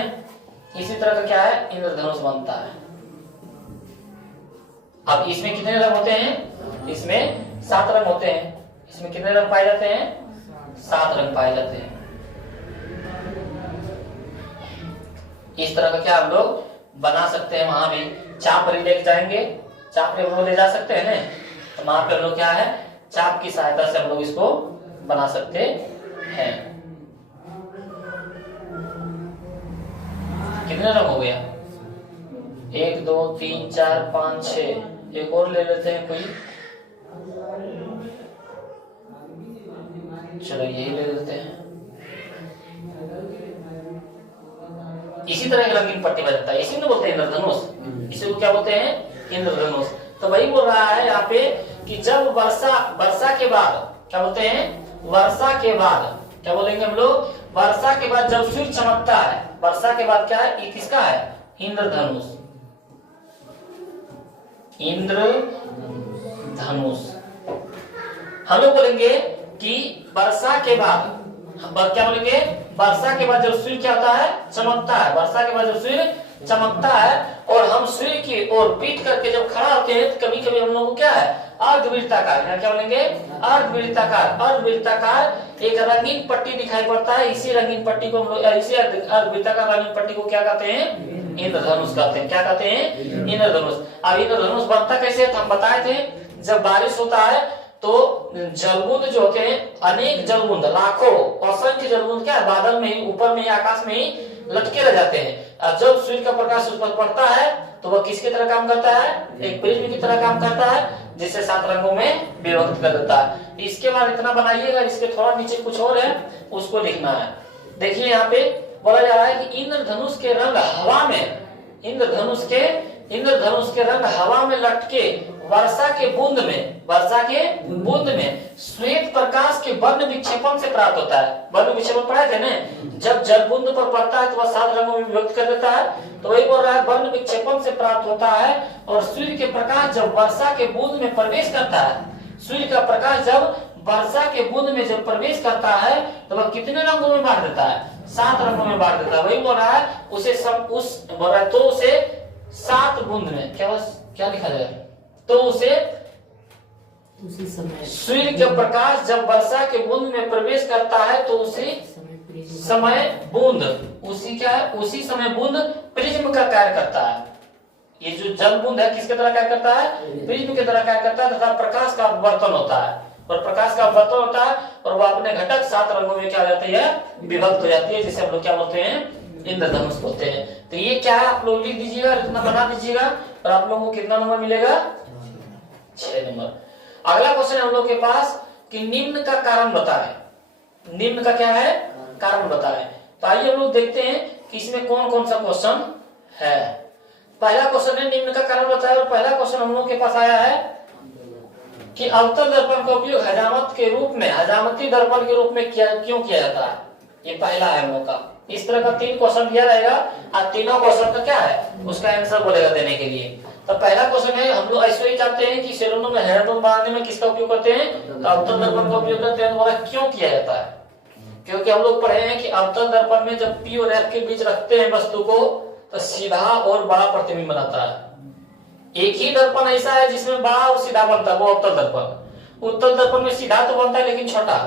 इसी तरह का क्या है, इंद्रधनुष बनता है। अब इसमें कितने रंग होते हैं, इसमें 7 रंग होते हैं। इसमें कितने रंग पाए जाते हैं, 7 रंग पाए जाते हैं। इस तरह का क्या हम लोग बना सकते हैं। वहां भी चाप लेके जाएंगे, चाप ले जा सकते हैं ना, तो वहां पे हम लोग क्या है, चाप की सहायता से हम लोग इसको बना सकते हैं। कितने रंग हो गया? 1 2 3 4 5 6। एक और ले लेते हैं कोई, चलो यही ले लेते हैं। इसी तरह एक रंगीन पट्टी बनता है, इसी में बोलते हैं इंद्रधनुष। इसी को क्या बोलते हैं? इंद्रधनुष। तो वही बोल रहा है यहाँ पे कि जब वर्षा के बाद, क्या बोलते हैं? वर्षा के बाद क्या बोलेंगे हम लोग? वर्षा के बाद जब सूर्य चमकता है, वर्षा के बाद क्या है? ये किसका है? इंद्रधनुष। इंद्रधनुष। हम लोग बोलेंगे कि वर्षा के बाद, क्या बोलेंगे? वर्षा के बाद जब सूर्य क्या होता है? चमकता है। वर्षा के बाद जब सूर्य चमकता है और हम सूर्य की ओर पीठ करके जब खड़ा होते हैं तो कभी कभी हम लोग को क्या है? अर्धवृत्ताकार, क्या बोलेंगे? अर्धवृत्ताकार। अर्धवृत्ताकार एक रंगीन पट्टी दिखाई पड़ता है। इसी रंगीन पट्टी को हम लोग, इसी अर्धवृत्ताकार रंगीन पट्टी को क्या कहते हैं? इंद्रधनुष कहते हैं। क्या कहते हैं? इंद्रधनुष। अब इंद्रधनुष बनता कैसे? तो हम बताए थे, जब बारिश होता है तो जलबूंद जो होते हैं, अनेक जलबूंद, लाखों असंख्य जलबूंद क्या है? बादल में ही, ऊपर में ही, आकाश में ही लटके रह जाते हैं। और जब सूर्य का प्रकाश उस पर पड़ता है तो वह किसकी तरह काम करता है? एक प्रिज्म की तरह काम करता है, जिसे 7 रंगों में विभक्त कर देता है। इसके बाद इतना बनाइएगा, इसके थोड़ा नीचे कुछ और है, उसको लिखना है। देखिए यहाँ पे बोला जा रहा है कि इंद्रधनुष के रंग हवा में, इंद्रधनुष के रंग हवा में लटके वर्षा के बूंद में श्वेत प्रकाश के वर्ण विक्षेपण से प्राप्त होता है। वर्ण विक्षेपण पढ़ाए थे ना? जब जल बूंद पर पड़ता है तो वह 7 रंगों में विभक्त कर देता है। तो वही बोल रहा है, वर्ण विक्षेपण से प्राप्त होता है। और सूर्य के प्रकाश जब वर्षा के बूंद में प्रवेश करता है, सूर्य का प्रकाश जब वर्षा के बूंद में जब प्रवेश करता है तो वह कितने रंगों में बांट देता है? 7 रंगों में बांट देता है। वही बोल रहा है, उसे तो उसे 7 बूंद में क्या लिखा जाएगा? तो उसे उसी समय सूर्य के प्रकाश जब वर्षा के बूंद में प्रवेश करता है तो उसी समय बूंद, उसी समय बूंद प्रिज्म का कार्य करता है। ये जो जल बूंद है किसके तरह कार्य करता है? प्रिज्म की तरह कार्य करता है, तथा प्रकाश का अपवर्तन होता है। और प्रकाश का अपवर्तन होता है और वह अपने घटक 7 रंगों में क्या हो जाती है? विभक्त हो जाती है, जिसे हम लोग क्या बोलते हैं? इंद्रधनुष बोलते हैं। तो ये क्या है? आप लोग लिख दीजिएगा, इतना बना दीजिएगा और आप लोगों को कितना नंबर मिलेगा? 6 नंबर। अगला क्वेश्चन है हम लोग के पास कि निम्न का कारण बताएं। निम्न का क्या है? कारण बताएं। तो आइए हम लोग देखते हैं कि इसमें कौन कौन सा क्वेश्चन है। पहला क्वेश्चन है निम्न का कारण बताएं। और पहला क्वेश्चन हम लोग के पास आया है कि अवतल दर्पण का उपयोग हजामती दर्पण के रूप में क्यों किया जाता है? ये पहला है हम लोग का। इस तरह का 3 क्वेश्चन दिया रहेगा और तीनों क्वेश्चन का क्या है? उसका आंसर बोलेगा देने के लिए। तो पहला क्वेश्चन है, हम लोग ऐसे ही जानते हैं कि सैलूनों में हेयरबैंड बनाने में किसका उपयोग करते हैं? तो अवतल दर्पण का उपयोग करते हैं। बोला क्यों किया जाता है? क्योंकि हम लोग पढ़े हैं कि अवतल दर्पण में जब पी और एफ के बीच रखते हैं वस्तु को तो सीधा और बड़ा प्रतिबिंब बनाता है। एक ही दर्पण ऐसा है जिसमें बड़ा और सीधा बनता है, वो अवतल दर्पण। उत्तल दर्पण में सीधा तो बनता है लेकिन छोटा,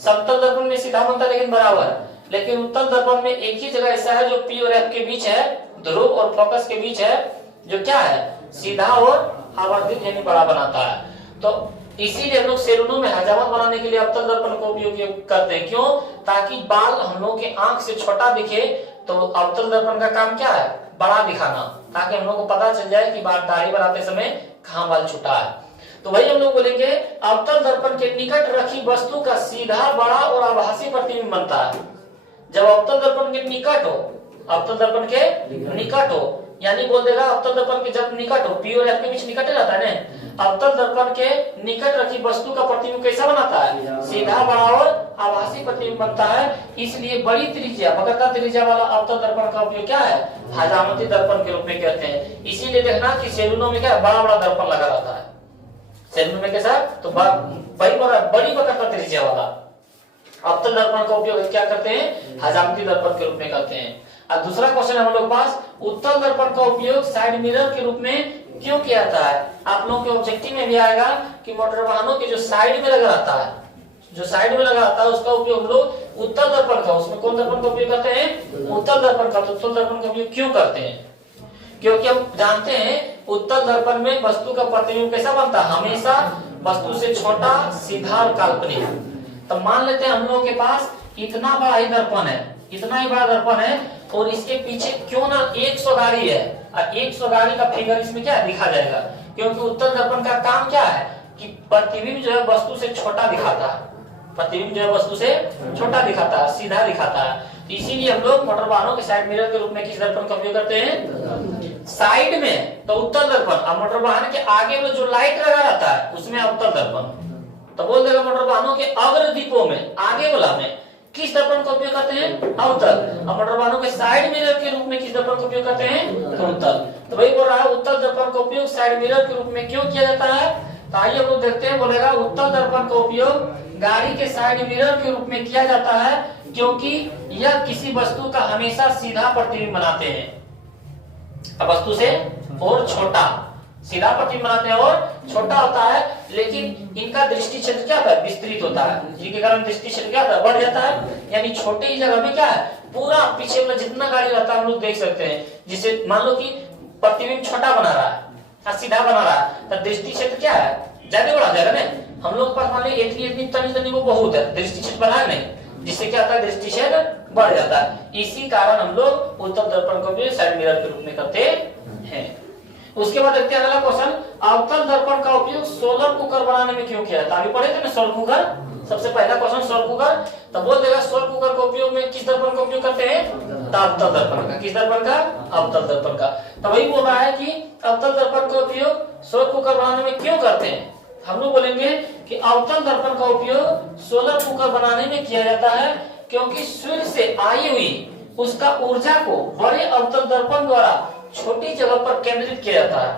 समतल दर्पण में सीधा बनता है लेकिन बराबर। लेकिन उत्तल दर्पण में एक ही जगह ऐसा है जो पी और एफ के बीच है, ध्रुव और फोकस के बीच है, जो क्या है? सीधा और आवर्धित यानी बड़ा बनाता है। तो इसीलिए हम लोग सैलूनों में हजामत बनाने के लिए अवतल दर्पण का उपयोग करते हैं। क्यों? ताकि बाल हम लोग के आंख से छोटा दिखे। तो अवतल दर्पण का काम क्या है? बड़ा दिखाना, ताकि हम लोग को पता चल जाए कि दाढ़ी बनाते समय कहाँ बाल छुटा है। तो वही हम लोग बोलेंगे, अवतल दर्पण के निकट रखी वस्तु का सीधा, बड़ा और आभासी प्रतिबिंब बनता है। जब अवतल दर्पण के निकट हो, अवतल दर्पण के निकट हो, यानी बोल देगा अवतल दर्पण के जब निकट हो, पी और एफ के बीच निकट रहता है ना, अवतल दर्पण के निकट रखी वस्तु का प्रतिबिंब कैसा बनाता है? सीधा, बड़ा और आभासी प्रतिबिंब बनता है। इसलिए बड़ी त्रिज्या, वक्रता त्रिज्या वाला अवतल दर्पण का उपयोग क्या है? हजामती दर्पण के रूप में कहते हैं। इसीलिए देखना कि सैलूनों में क्या बड़ा बड़ा दर्पण लगा रहता है। सैलून में कैसा? तो बड़ी वक्रता त्रिज्या वाला अवतल दर्पण का उपयोग क्या करते हैं? हजामती दर्पण के रूप में करते हैं। अब दूसरा क्वेश्चन है हम लोग पास, उत्तल दर्पण का उपयोग साइड मिरर के रूप में क्यों किया जाता है? आप लोगों के ऑब्जेक्टिव में भी आएगा कि मोटर वाहनों के जो साइड में लगा रहता है, जो साइड में लगा रहता है उसका उपयोग हम लोग उत्तल दर्पण का, उसमें कौन दर्पण का उपयोग करते हैं? उत्तल दर्पण का। तो उत्तल दर्पण का उपयोग क्यों करते हैं? क्योंकि हम जानते हैं उत्तल दर्पण में वस्तु का प्रतिबिंब कैसा बनता है? हमेशा वस्तु से छोटा, सीधा और काल्पनिक। तो मान लेते हैं हम लोगों के पास इतना बड़ा ही दर्पण है, इतना ही बड़ा दर्पण है और इसके पीछे क्यों ना 100 गाड़ी है और 100 गाड़ी का फिगर इसमें क्या दिखा जाएगा, क्योंकि उत्तल दर्पण का काम क्या है कि प्रतिबिंब जो है वस्तु से छोटा दिखाता है, प्रतिबिंब जो है वस्तु से छोटा दिखाता है, सीधा दिखाता है। तो इसीलिए हम लोग मोटर वाहनों के साइड मिरर के रूप में किस दर्पण का उपयोग करते हैं, साइड में तो उत्तल दर्पण, और मोटर वाहन के आगे में जो लाइट लगा रहता है उसमें उत्तल दर्पण। तो बोल देगा मोटर वाहनों के अग्र दीपों में, आगे वाला में किस दर्पण का उपयोग करते हैं, अवतल। और मोटर वाहनों के साइड मिरर के रूप में किस दर्पण का उपयोग करते हैं, तो उत्तल। तो वही बोल रहा है उत्तल दर्पण का उपयोग साइड मिरर के रूप में क्यों किया जाता है। तो आइए हम लोग देखते हैं, बोलेगा उत्तल दर्पण का उपयोग गाड़ी के साइड मिरर के रूप में किया जाता है क्योंकि यह किसी वस्तु का हमेशा सीधा प्रतिबिंब बनाते हैं, वस्तु से और छोटा, सीधा प्रतिबिंब बनाते हैं और छोटा होता है, लेकिन इनका दृष्टि क्षेत्र क्या होता है, विस्तृत होता है, जिसके कारण दृष्टि क्षेत्र क्या होता है, बढ़ जाता है। यानी छोटे ही जगह में क्या है, पूरा पीछे वाला जितना गाड़ी रहता है हम लोग देख सकते हैं। जिसे मान लो कि प्रतिबिंब छोटा बना रहा है, सीधा बना रहा है, तो दृष्टि क्षेत्र क्या है, ज्यादा बढ़ा जाएगा ना। हम लोग के पास मान लो इतनी तनी वो बहुत है, दृष्टि क्षेत्र बढ़ा नहीं, जिससे क्या होता है, दृष्टि क्षेत्र बढ़ जाता है। इसी कारण हम लोग उत्तल दर्पण को भी साइड मिरर के रूप में करते हैं। उसके बाद देखते हैं अगला क्वेश्चन, अवतल दर्पण का उपयोग सोलर कुकर बनाने में क्यों किया जाता है। अभी पढ़े थे ना सोलर कुकर, सबसे पहला क्वेश्चन सोलर कुकर। तो बोल देगा सोलर कुकर का उपयोग में किस दर्पण का उपयोग करते हैं, अवतल दर्पण का। किस दर्पण का, अवतल दर्पण का। तो वही बोल रहा है कि अवतल दर्पण का उपयोग सोलर कुकर बनाने में क्यों करते हैं। हम लोग बोलेंगे कि अवतल दर्पण का उपयोग सोलर कुकर बनाने में किया जाता है क्योंकि सूर्य से आई हुई उसका ऊर्जा को बड़े अवतल दर्पण द्वारा छोटी जगह पर केंद्रित किया जाता है।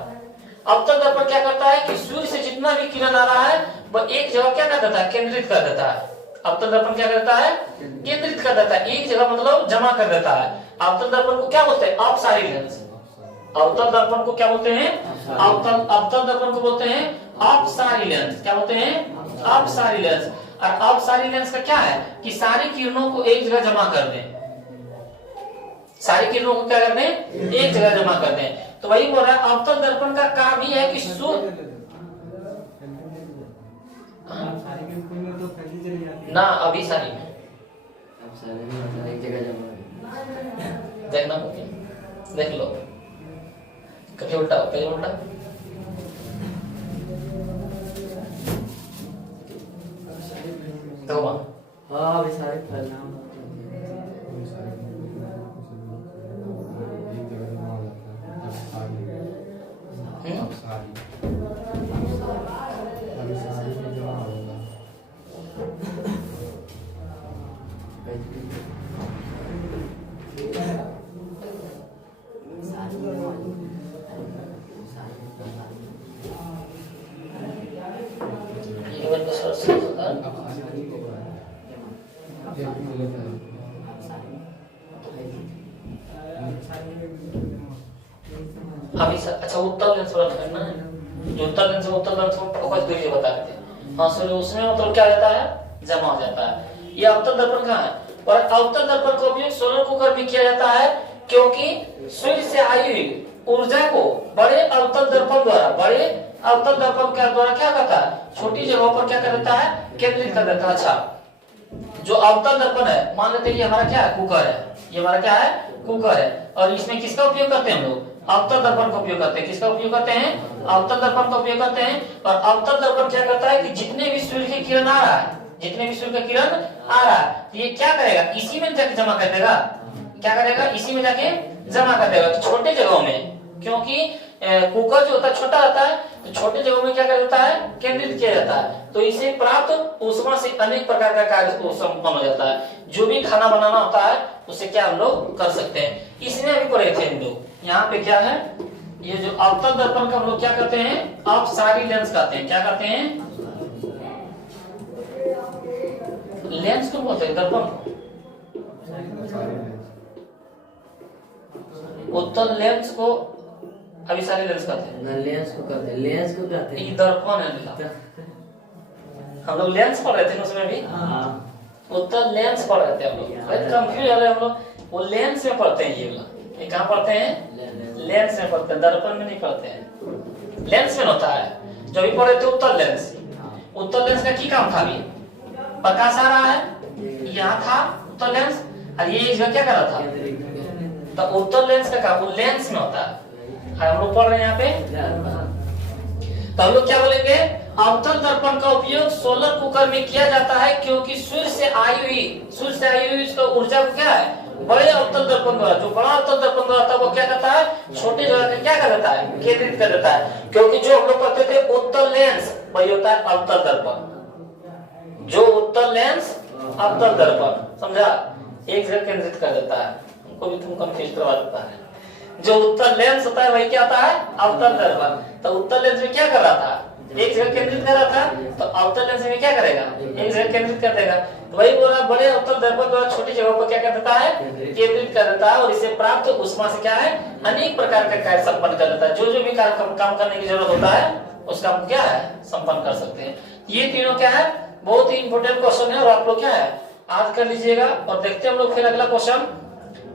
अवतल दर्पण क्या करता है कि सूर्य से जितना भी किरण आ रहा है वह एक जगह क्या कर देता है, केंद्रित कर देता है। अवतल दर्पण क्या करता है, केंद्रित कर देता है, एक जगह मतलब जमा कर देता है। अवतल दर्पण को क्या बोलते हैं, अपसारी लेंस। अवतल दर्पण को क्या बोलते हैं, अवतल दर्पण को बोलते हैं अपसारी लेंस। क्या बोलते हैं, अपसारी लेंस। और अपसारी लेंस का क्या है कि सारी किरणों को एक जगह जमा कर दें, सारी किरणों को क्या कर दें, एक जगह जमा कर दें। तो वही बोल रहा है अवतल दर्पण का काम ही है कि ना अभी सारी में एक जगह जमा देखना, देख लो कभी उल्टा पहले उल्टा। तो हाँ अभी सारे फैलना अभी अच्छा उत्तल लेंस वाला करना है, जो उत्तल लेंस को फोकस दीजिए बता रहे थे। हाँ सर उसमें मतलब क्या जाता है, जमा हो जाता है। ये अवतल दर्पण कहाँ है, और अवतल दर्पण का उपयोग सोलर कुकर में किया जाता है क्योंकि सूर्य से आई हुई ऊर्जा को बड़े अवतल दर्पण द्वारा, बड़े अवतल दर्पण के द्वारा क्या करता है, छोटी जगहों पर क्या कर देता है, केंद्रित कर देता है। अच्छा जो अवतल दर्पण है, मान लेते हैं ये हमारा क्या है, कुकर है, ये हमारा क्या है, कुकर है, और इसमें किसका उपयोग करते हैं हम लोग, अवतल दर्पण का उपयोग करते हैं। किसका उपयोग करते हैं, अवतल दर्पण का उपयोग करते हैं। और अवतल दर्पण क्या करता है कि जितने भी सूर्य की किरण आ रहा है, जितने भी सूर्य का किरण आ रहा है, तो ये क्या करेगा, इसी में जाके जमा कर देगा। क्या करेगा, इसी में जाके जमा कर देगा छोटे जगहों में, क्योंकि कुकर जो होता है छोटा होता है, तो छोटे जगहों में क्या कर देता है, केंद्रित किया जाता है। तो इसे प्राप्त ऊष्मा से अनेक प्रकार का कार्य संपन्न हो जाता है। जो भी खाना बनाना होता है उसे क्या हम लोग कर सकते हैं। इसमें अभी पढ़े थे हम लोग, यहाँ पे क्या है, ये जो अवतल दर्पण का हम लोग क्या करते हैं, अपसारी लेंस कहते हैं। क्या कहते हैं, लेंस को बोलते हैं, दर्पण को। उत्तल लेंस को अभिसारी लेंस कहते हैं, लेंस को कहते हैं, लेंस को कहते हैं, ये दर्पण है। हम लोग लेंस पढ़ रहे थे उसमें भी, उत्तल लेंस पढ़ रहे थे हम लोग, कंफ्यूज हो रहे हम लोग। वो लेंस में पढ़ते हैं, ये कहाँ पढ़ते हैं, लेंस में पढ़ते हैं, दर्पण में नहीं पढ़ते हैं। लेंस में होता है, जो भी पढ़े थे उत्तल लेंस। उत्तल लेंस का की काम था, अभी प्रकाश आ रहा है, यहाँ था उत्तल लेंस और ये इस जगह क्या कर रहा था, तो उत्तल लेंस का काम लेंस में होता है। हम लोग पढ़ रहे हैं यहाँ पे, तो हम लोग क्या बोलेंगे, अवतल दर्पण का उपयोग सोलर कुकर में किया जाता है क्योंकि सूर्य से आई हुई इसका ऊर्जा को क्या है, बड़े अवतल दर्पण द्वारा, जो बड़ा अवतल दर्पण द्वारा था वो क्या करता है, छोटे जगह का क्या कर देता है, केंद्रित कर देता है। क्योंकि जो हम लोग पढ़ते थे उत्तल लेंस वही होता है अवतल दर्पण, जो उत्तल लेंस अवतल दर्पण, समझा, एक जगह केंद्रित कर देता है, हमको भी तुम कंफ्यूज करवा देता है। जो उत्तल लेंस होता है वही क्या होता है, अवतल दर्पण। तो उत्तल लेंस में क्या कर रहा था, एक जगह केंद्रित कर रहा था, तो अवतल लेंस में क्या करेगा, एक जगह केंद्रित कर देगा। तो वही बोला, बड़े अवतल दर्पण द्वारा छोटी जगह पर क्या कर देता है, केंद्रित कर देता है, और इसे प्राप्त ऊष्मा से क्या है, अनेक प्रकार का कार्य संपन्न कर देता है। जो जो भी काम करने की जरूरत होता है उसका हम क्या है, संपन्न कर सकते हैं। ये तीनों क्या है, बहुत ही इंपोर्टेंट क्वेश्चन है, और आप लोग क्या है आज कर लीजिएगा। और देखते हैं हम लोग फिर अगला क्वेश्चन,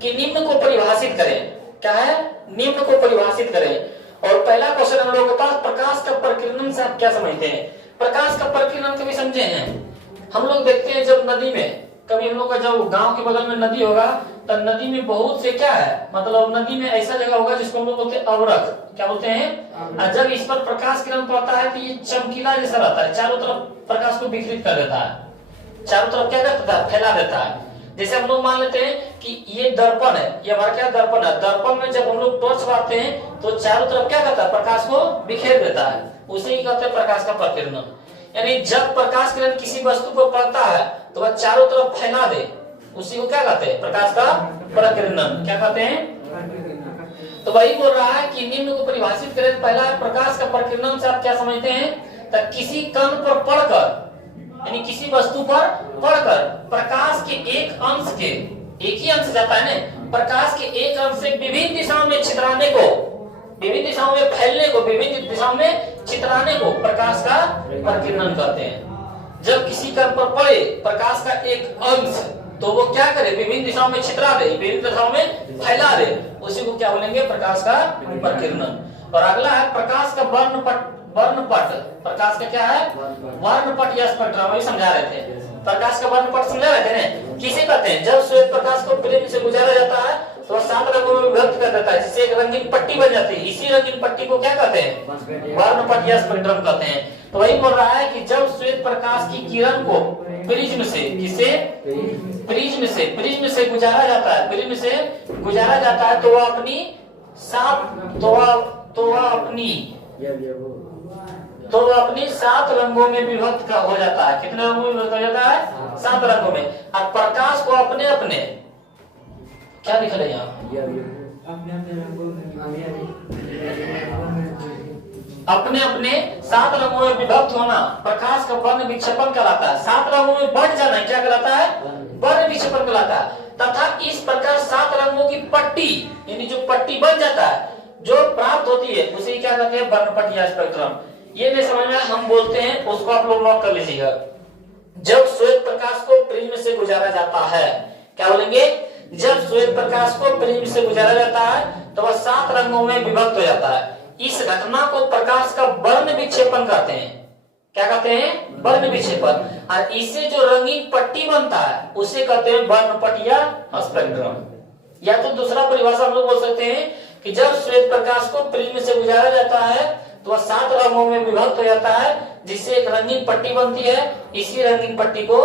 कि निम्न को परिभाषित करें। क्या है, निम्न को परिभाषित करें। और पहला क्वेश्चन हम लोगों के पास, प्रकाश का प्रकीर्णन से आप क्या समझते हैं। प्रकाश का प्रकीर्णन कभी समझे हैं, हम लोग देखते हैं जब नदी में, कभी हम लोग का जब गांव के बगल में नदी होगा तो नदी में बहुत से क्या है, मतलब नदी में ऐसा जगह होगा जिसको हम लोग बोलते हैं अवरक, क्या बोलते हैं, और जब इस पर प्रकाश किरण पड़ता है तो ये चमकीला जैसा रहता है, चारों तरफ प्रकाश को विकृत कर देता है, चारों तरफ क्या करता है, फैला देता है। जैसे हम लोग मान लेते हैं कि ये दर्पण है, ये हमारा क्या दर्पण है, दर्पण में जब हम लोग टॉर्च मारते हैं तो चारों तरफ क्या करता है, प्रकाश को बिखेर देता है, उसे ही कहते हैं प्रकाश का प्रकीर्णन। यानी जब प्रकाश किरण किसी वस्तु पर पड़ता है तो वह चारों तरफ फैला दे, उसी को क्या कहते हैं, प्रकाश का प्रकीर्णन, क्या कहते हैं। तो वही बोल रहा है कि निम्न को परिभाषित करें। पहला है प्रकाश का प्रकीर्णन से आप क्या समझते हैं, तो किसी कण पर पड़कर, यानी किसी वस्तु पर पड़कर प्रकाश के एक अंश के, एक ही अंश जाता है ना, प्रकाश के एक अंश से विभिन्न दिशाओं में छितराने को, विभिन्न दिशाओं में फैलने को, विभिन्न दिशाओं में छितराने को प्रकाश का प्रकीर्णन कहते हैं। जब किसी कण पर पड़े प्रकाश का एक अंश तो वो क्या करे, विभिन्न दिशाओं में छितरा दे, विभिन्न दिशाओं में फैला दे, उसी को क्या बोलेंगे, प्रकाश का प्रकीर्णन। और अगला है प्रकाश का वर्णपट। वर्णपट प्रकाश का क्या है, वर्णपट या स्पेक्ट्रम, वही समझा रहे थे। प्रकाश का वर्णपट समझा रहे थे ना, किसे कहते हैं, जब श्वेत प्रकाश को प्रिज्म से गुजारा जाता है तो वह 7 रंगों में विभक्त कर देता है, जिससे एक रंगीन पट्टी बन जाती है। इसी रंगीन पट्टी को क्या कहते हैं, वर्णपट या स्पेक्ट्रम कहते हैं। तो वही बोल रहा है कि जब श्वेत प्रकाश की किरण को प्रिज्म से, किसे, प्रिज्म से गुजारा जाता है, प्रिज्म से गुजारा जाता है तो वह अपनी तो वह अपनी 7 रंगों में विभक्त का हो जाता है। कितने रंगों में विभक्त हो जाता है, 7 रंगों में। और प्रकाश को अपने अपने, क्या लिखा है यहाँ, अपने अपने 7 रंगों में विभक्त होना प्रकाश का वर्ण विक्षेपण कहलाता है। 7 रंगों में बढ़ जाना क्या कहलाता है, वर्ण विक्षेपण कहलाता है। तथा इस प्रकार 7 रंगों की पट्टी, यानी जो पट्टी बन जाता है, जो प्राप्त होती है, उसे क्या कहते हैं, वर्णपट या स्पेक्ट्रम। ये नहीं समझ में हम बोलते हैं, उसको आप लोग नोट कर लीजिएगा। जब श्वेत प्रकाश को प्रिज्म से गुजारा जाता है, क्या बोलेंगे, जब श्वेत प्रकाश को प्रिज्म से गुजारा जाता है तो वह 7 रंगों में विभक्त हो जाता है। इस घटना को प्रकाश का वर्ण विक्षेपण कहते हैं। क्या कहते हैं, वर्ण विक्षेपण। और इससे जो रंगीन पट्टी बनता है उसे कहते हैं वर्णपट या स्पेक्ट्रम। या तो दूसरा परिभाषा हम लोग बोल सकते हैं कि जब श्वेत प्रकाश को प्रिज्म से गुजारा जाता है तो वह 7 रंगों में विभक्त हो जाता है, जिससे एक रंगीन पट्टी बनती है। इसी रंगीन पट्टी को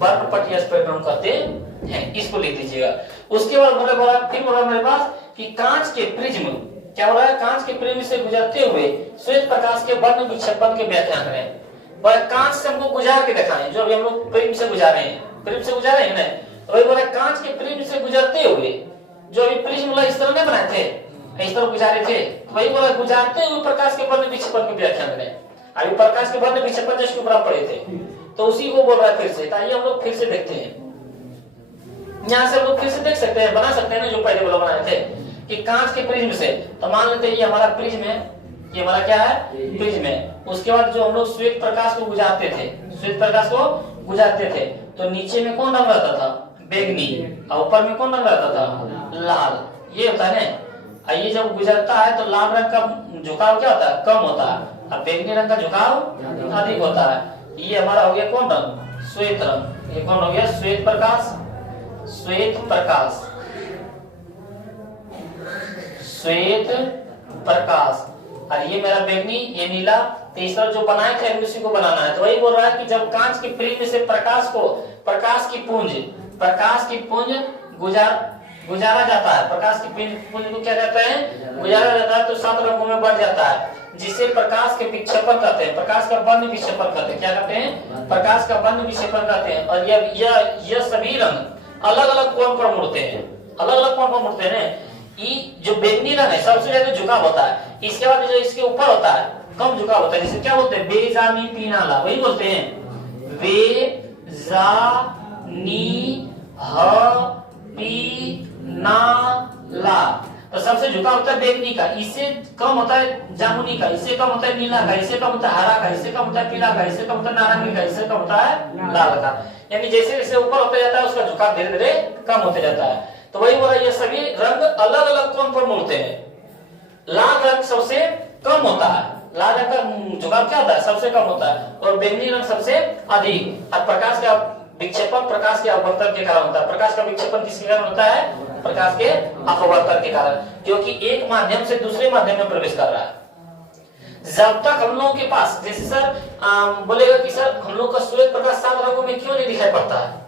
वर्णपट या स्पेक्ट्रम कहते हैं। इसको लिख दीजिएगा। उसके बाद फिर बोला मेरे पास कि कांच के प्रिज्म, क्या हो रहा है, कांच के प्रिज्म से गुजरते हुए श्वेत प्रकाश के वर्ण विक्षेपण के व्याख्या करें। वह कांच से हमको गुजार के दिखाएं, जो अभी हम लोग प्रिज्म से गुजारे हैं, प्रिज्म से गुजारे हैं ना, तो वही बोला कांच के प्रिज्म से गुजरते हुए, जो अभी प्रिज्म वाला इस तरह नहीं बनाए थे, इस तरह गुजारे थे, वही बोला गुजारते हुए प्रकाश के वर्ण विक्षेपण की व्याख्या करें। अभी प्रकाश के वर्ण विक्षेपण जिसके ऊपर पड़े थे, तो उसी को बोल रहा है फिर से। आइए हम लोग फिर से देखते हैं, यहाँ से हम लोग फिर से देख सकते हैं, बना सकते हैं ना, जो पहले बोला बनाए थे कि कांच के प्रिज्म से। तो मान लेते हैं ये हमारा प्रिज्म है, ये हमारा क्या है, प्रिज्म है। उसके बाद जो हम लोग श्वेत प्रकाश को गुजारते थे, श्वेत प्रकाश को गुजारते थे, तो नीचे में कौन रंग रहता था, बैंगनी, और ऊपर में कौन रंग रहता था, लाल। ये होता है ना। ये जब गुजरता है तो लाल रंग का झुकाव क्या होता है, कम होता है, और बैंगनी रंग का झुकाव अधिक होता है। ये हमारा हो गया कौन रंग, श्वेत रंग, ये कौन हो गया? श्वेत प्रकाश, श्वेत प्रकाश, श्वेत प्रकाश। और ये मेरा बैंगनी, ये नीला। तीसरा जो बनाए थे उसी को बनाना है। तो वही बोल रहा है कि जब कांच की फिल्म से प्रकाश की पुंज गुजारा जाता है, प्रकाश की पुंज को क्या कहते हैं? गुजारा जाता है, तो 7 रंगों में बढ़ जाता है, जिसे प्रकाश के विक्षेपण कहते हैं, प्रकाश का वर्ण विक्षेपण कहते हैं। क्या कहते हैं? प्रकाश का वर्ण विक्षेपण कहते हैं। और यह सभी रंग अलग अलग कोण पर मुड़ते हैं, अलग अलग कोण पर मुड़ते हैं। जो बैंगनी रंग है सबसे ज्यादा झुकाव होता है, इसके बाद जो इसके ऊपर होता है कम झुकाव होता है। जैसे क्या बोलते हैं? बेजानी पीनाला, वही बोलते हैं, बेजानी ह पीनाला। तो सबसे झुकाव होता है बैंगनी का, इससे कम होता है जामुनी का, इससे कम होता है नीला का, इससे कम होता है हरा का, इससे कम होता है पीला का, इससे कम होता है नारंगी का, इससे कम होता है लाल का। यानी जैसे जैसे ऊपर होता जाता है उसका झुकाव धीरे धीरे कम होते जाता है। तो वही बोला, ये सभी रंग अलग अलग कोण पर मुड़ते हैं। लाल रंग सबसे कम होता है, लाल रंग का झुकाव क्या होता है? सबसे कम होता है। और बैंगनी रंग सबसे अधिक। और प्रकाश का विक्षेपण प्रकाश के अपवर्तन के कारण होता है। प्रकाश का विक्षेपण किसके कारण होता है? प्रकाश के अपवर्तन के कारण, क्योंकि एक माध्यम से दूसरे माध्यम में प्रवेश कर रहा है। जब तक हम लोगों के पास, जैसे सर बोलेगा कि सर हम लोग का श्वेत प्रकाश 7 रंगों में क्यों नहीं दिखाई पड़ता है?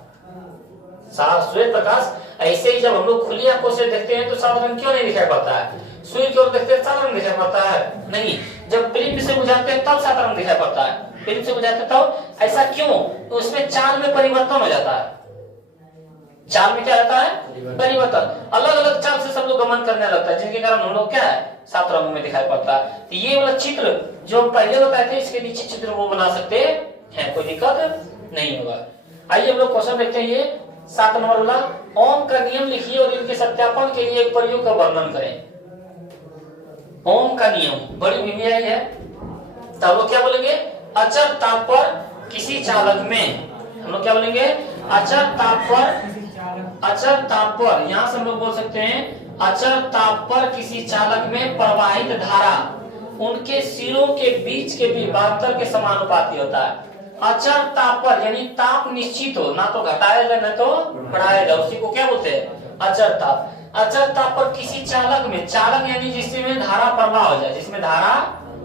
श्वेत प्रकाश ऐसे ही जब हम लोग खुली आंखों से देखते हैं तो 7 रंग क्यों नहीं दिखाई पड़ता है? सूर्य की ओर देखते हैं 7 रंग दिखाई पड़ता है? नहीं। जब फिल्म से गुजरते हैं तब 7 रंग दिखाई पड़ता है, फिल्म से गुजरते तब। ऐसा क्यों? तो उसमें चाल में परिवर्तन हो जाता है। चाल में क्या रहता है? परिवर्तन। अलग अलग चाल से सब लोग गमन करने लगता है, जिनके कारण हम लोग क्या है? 7 रंगों में दिखाई पड़ता है। तो ये वाला चित्र जो पहले बताए थे, इसके नीचे चित्र वो बना सकते हैं, कोई दिक्कत नहीं होगा। आइए हम लोग क्वेश्चन देखते हैं। ये 7 नंबर वाला, ओम का नियम लिखिए और इनके सत्यापन के लिए एक प्रयोग का वर्णन करें। ओम का नियम बड़ी विधियाई है। तब लोग क्या बोलेंगे? अचर ताप पर किसी चालक में, हम लोग क्या बोलेंगे? अचर ताप पर, यहां से हम लोग बोल सकते हैं अचर ताप पर किसी चालक में प्रवाहित धारा उनके सिरों के बीच के विभवांतर के समानुपाती होता है। अचर ताप पर यानी ताप निश्चित हो, ना तो घटाया जाए ना तो बढ़ाया जाए, उसी को क्या बोलते हैं? अचर ताप। अचर ताप पर किसी चालक में, चालक यानी जिसमें धारा प्रवाह हो जाए, जिसमें धारा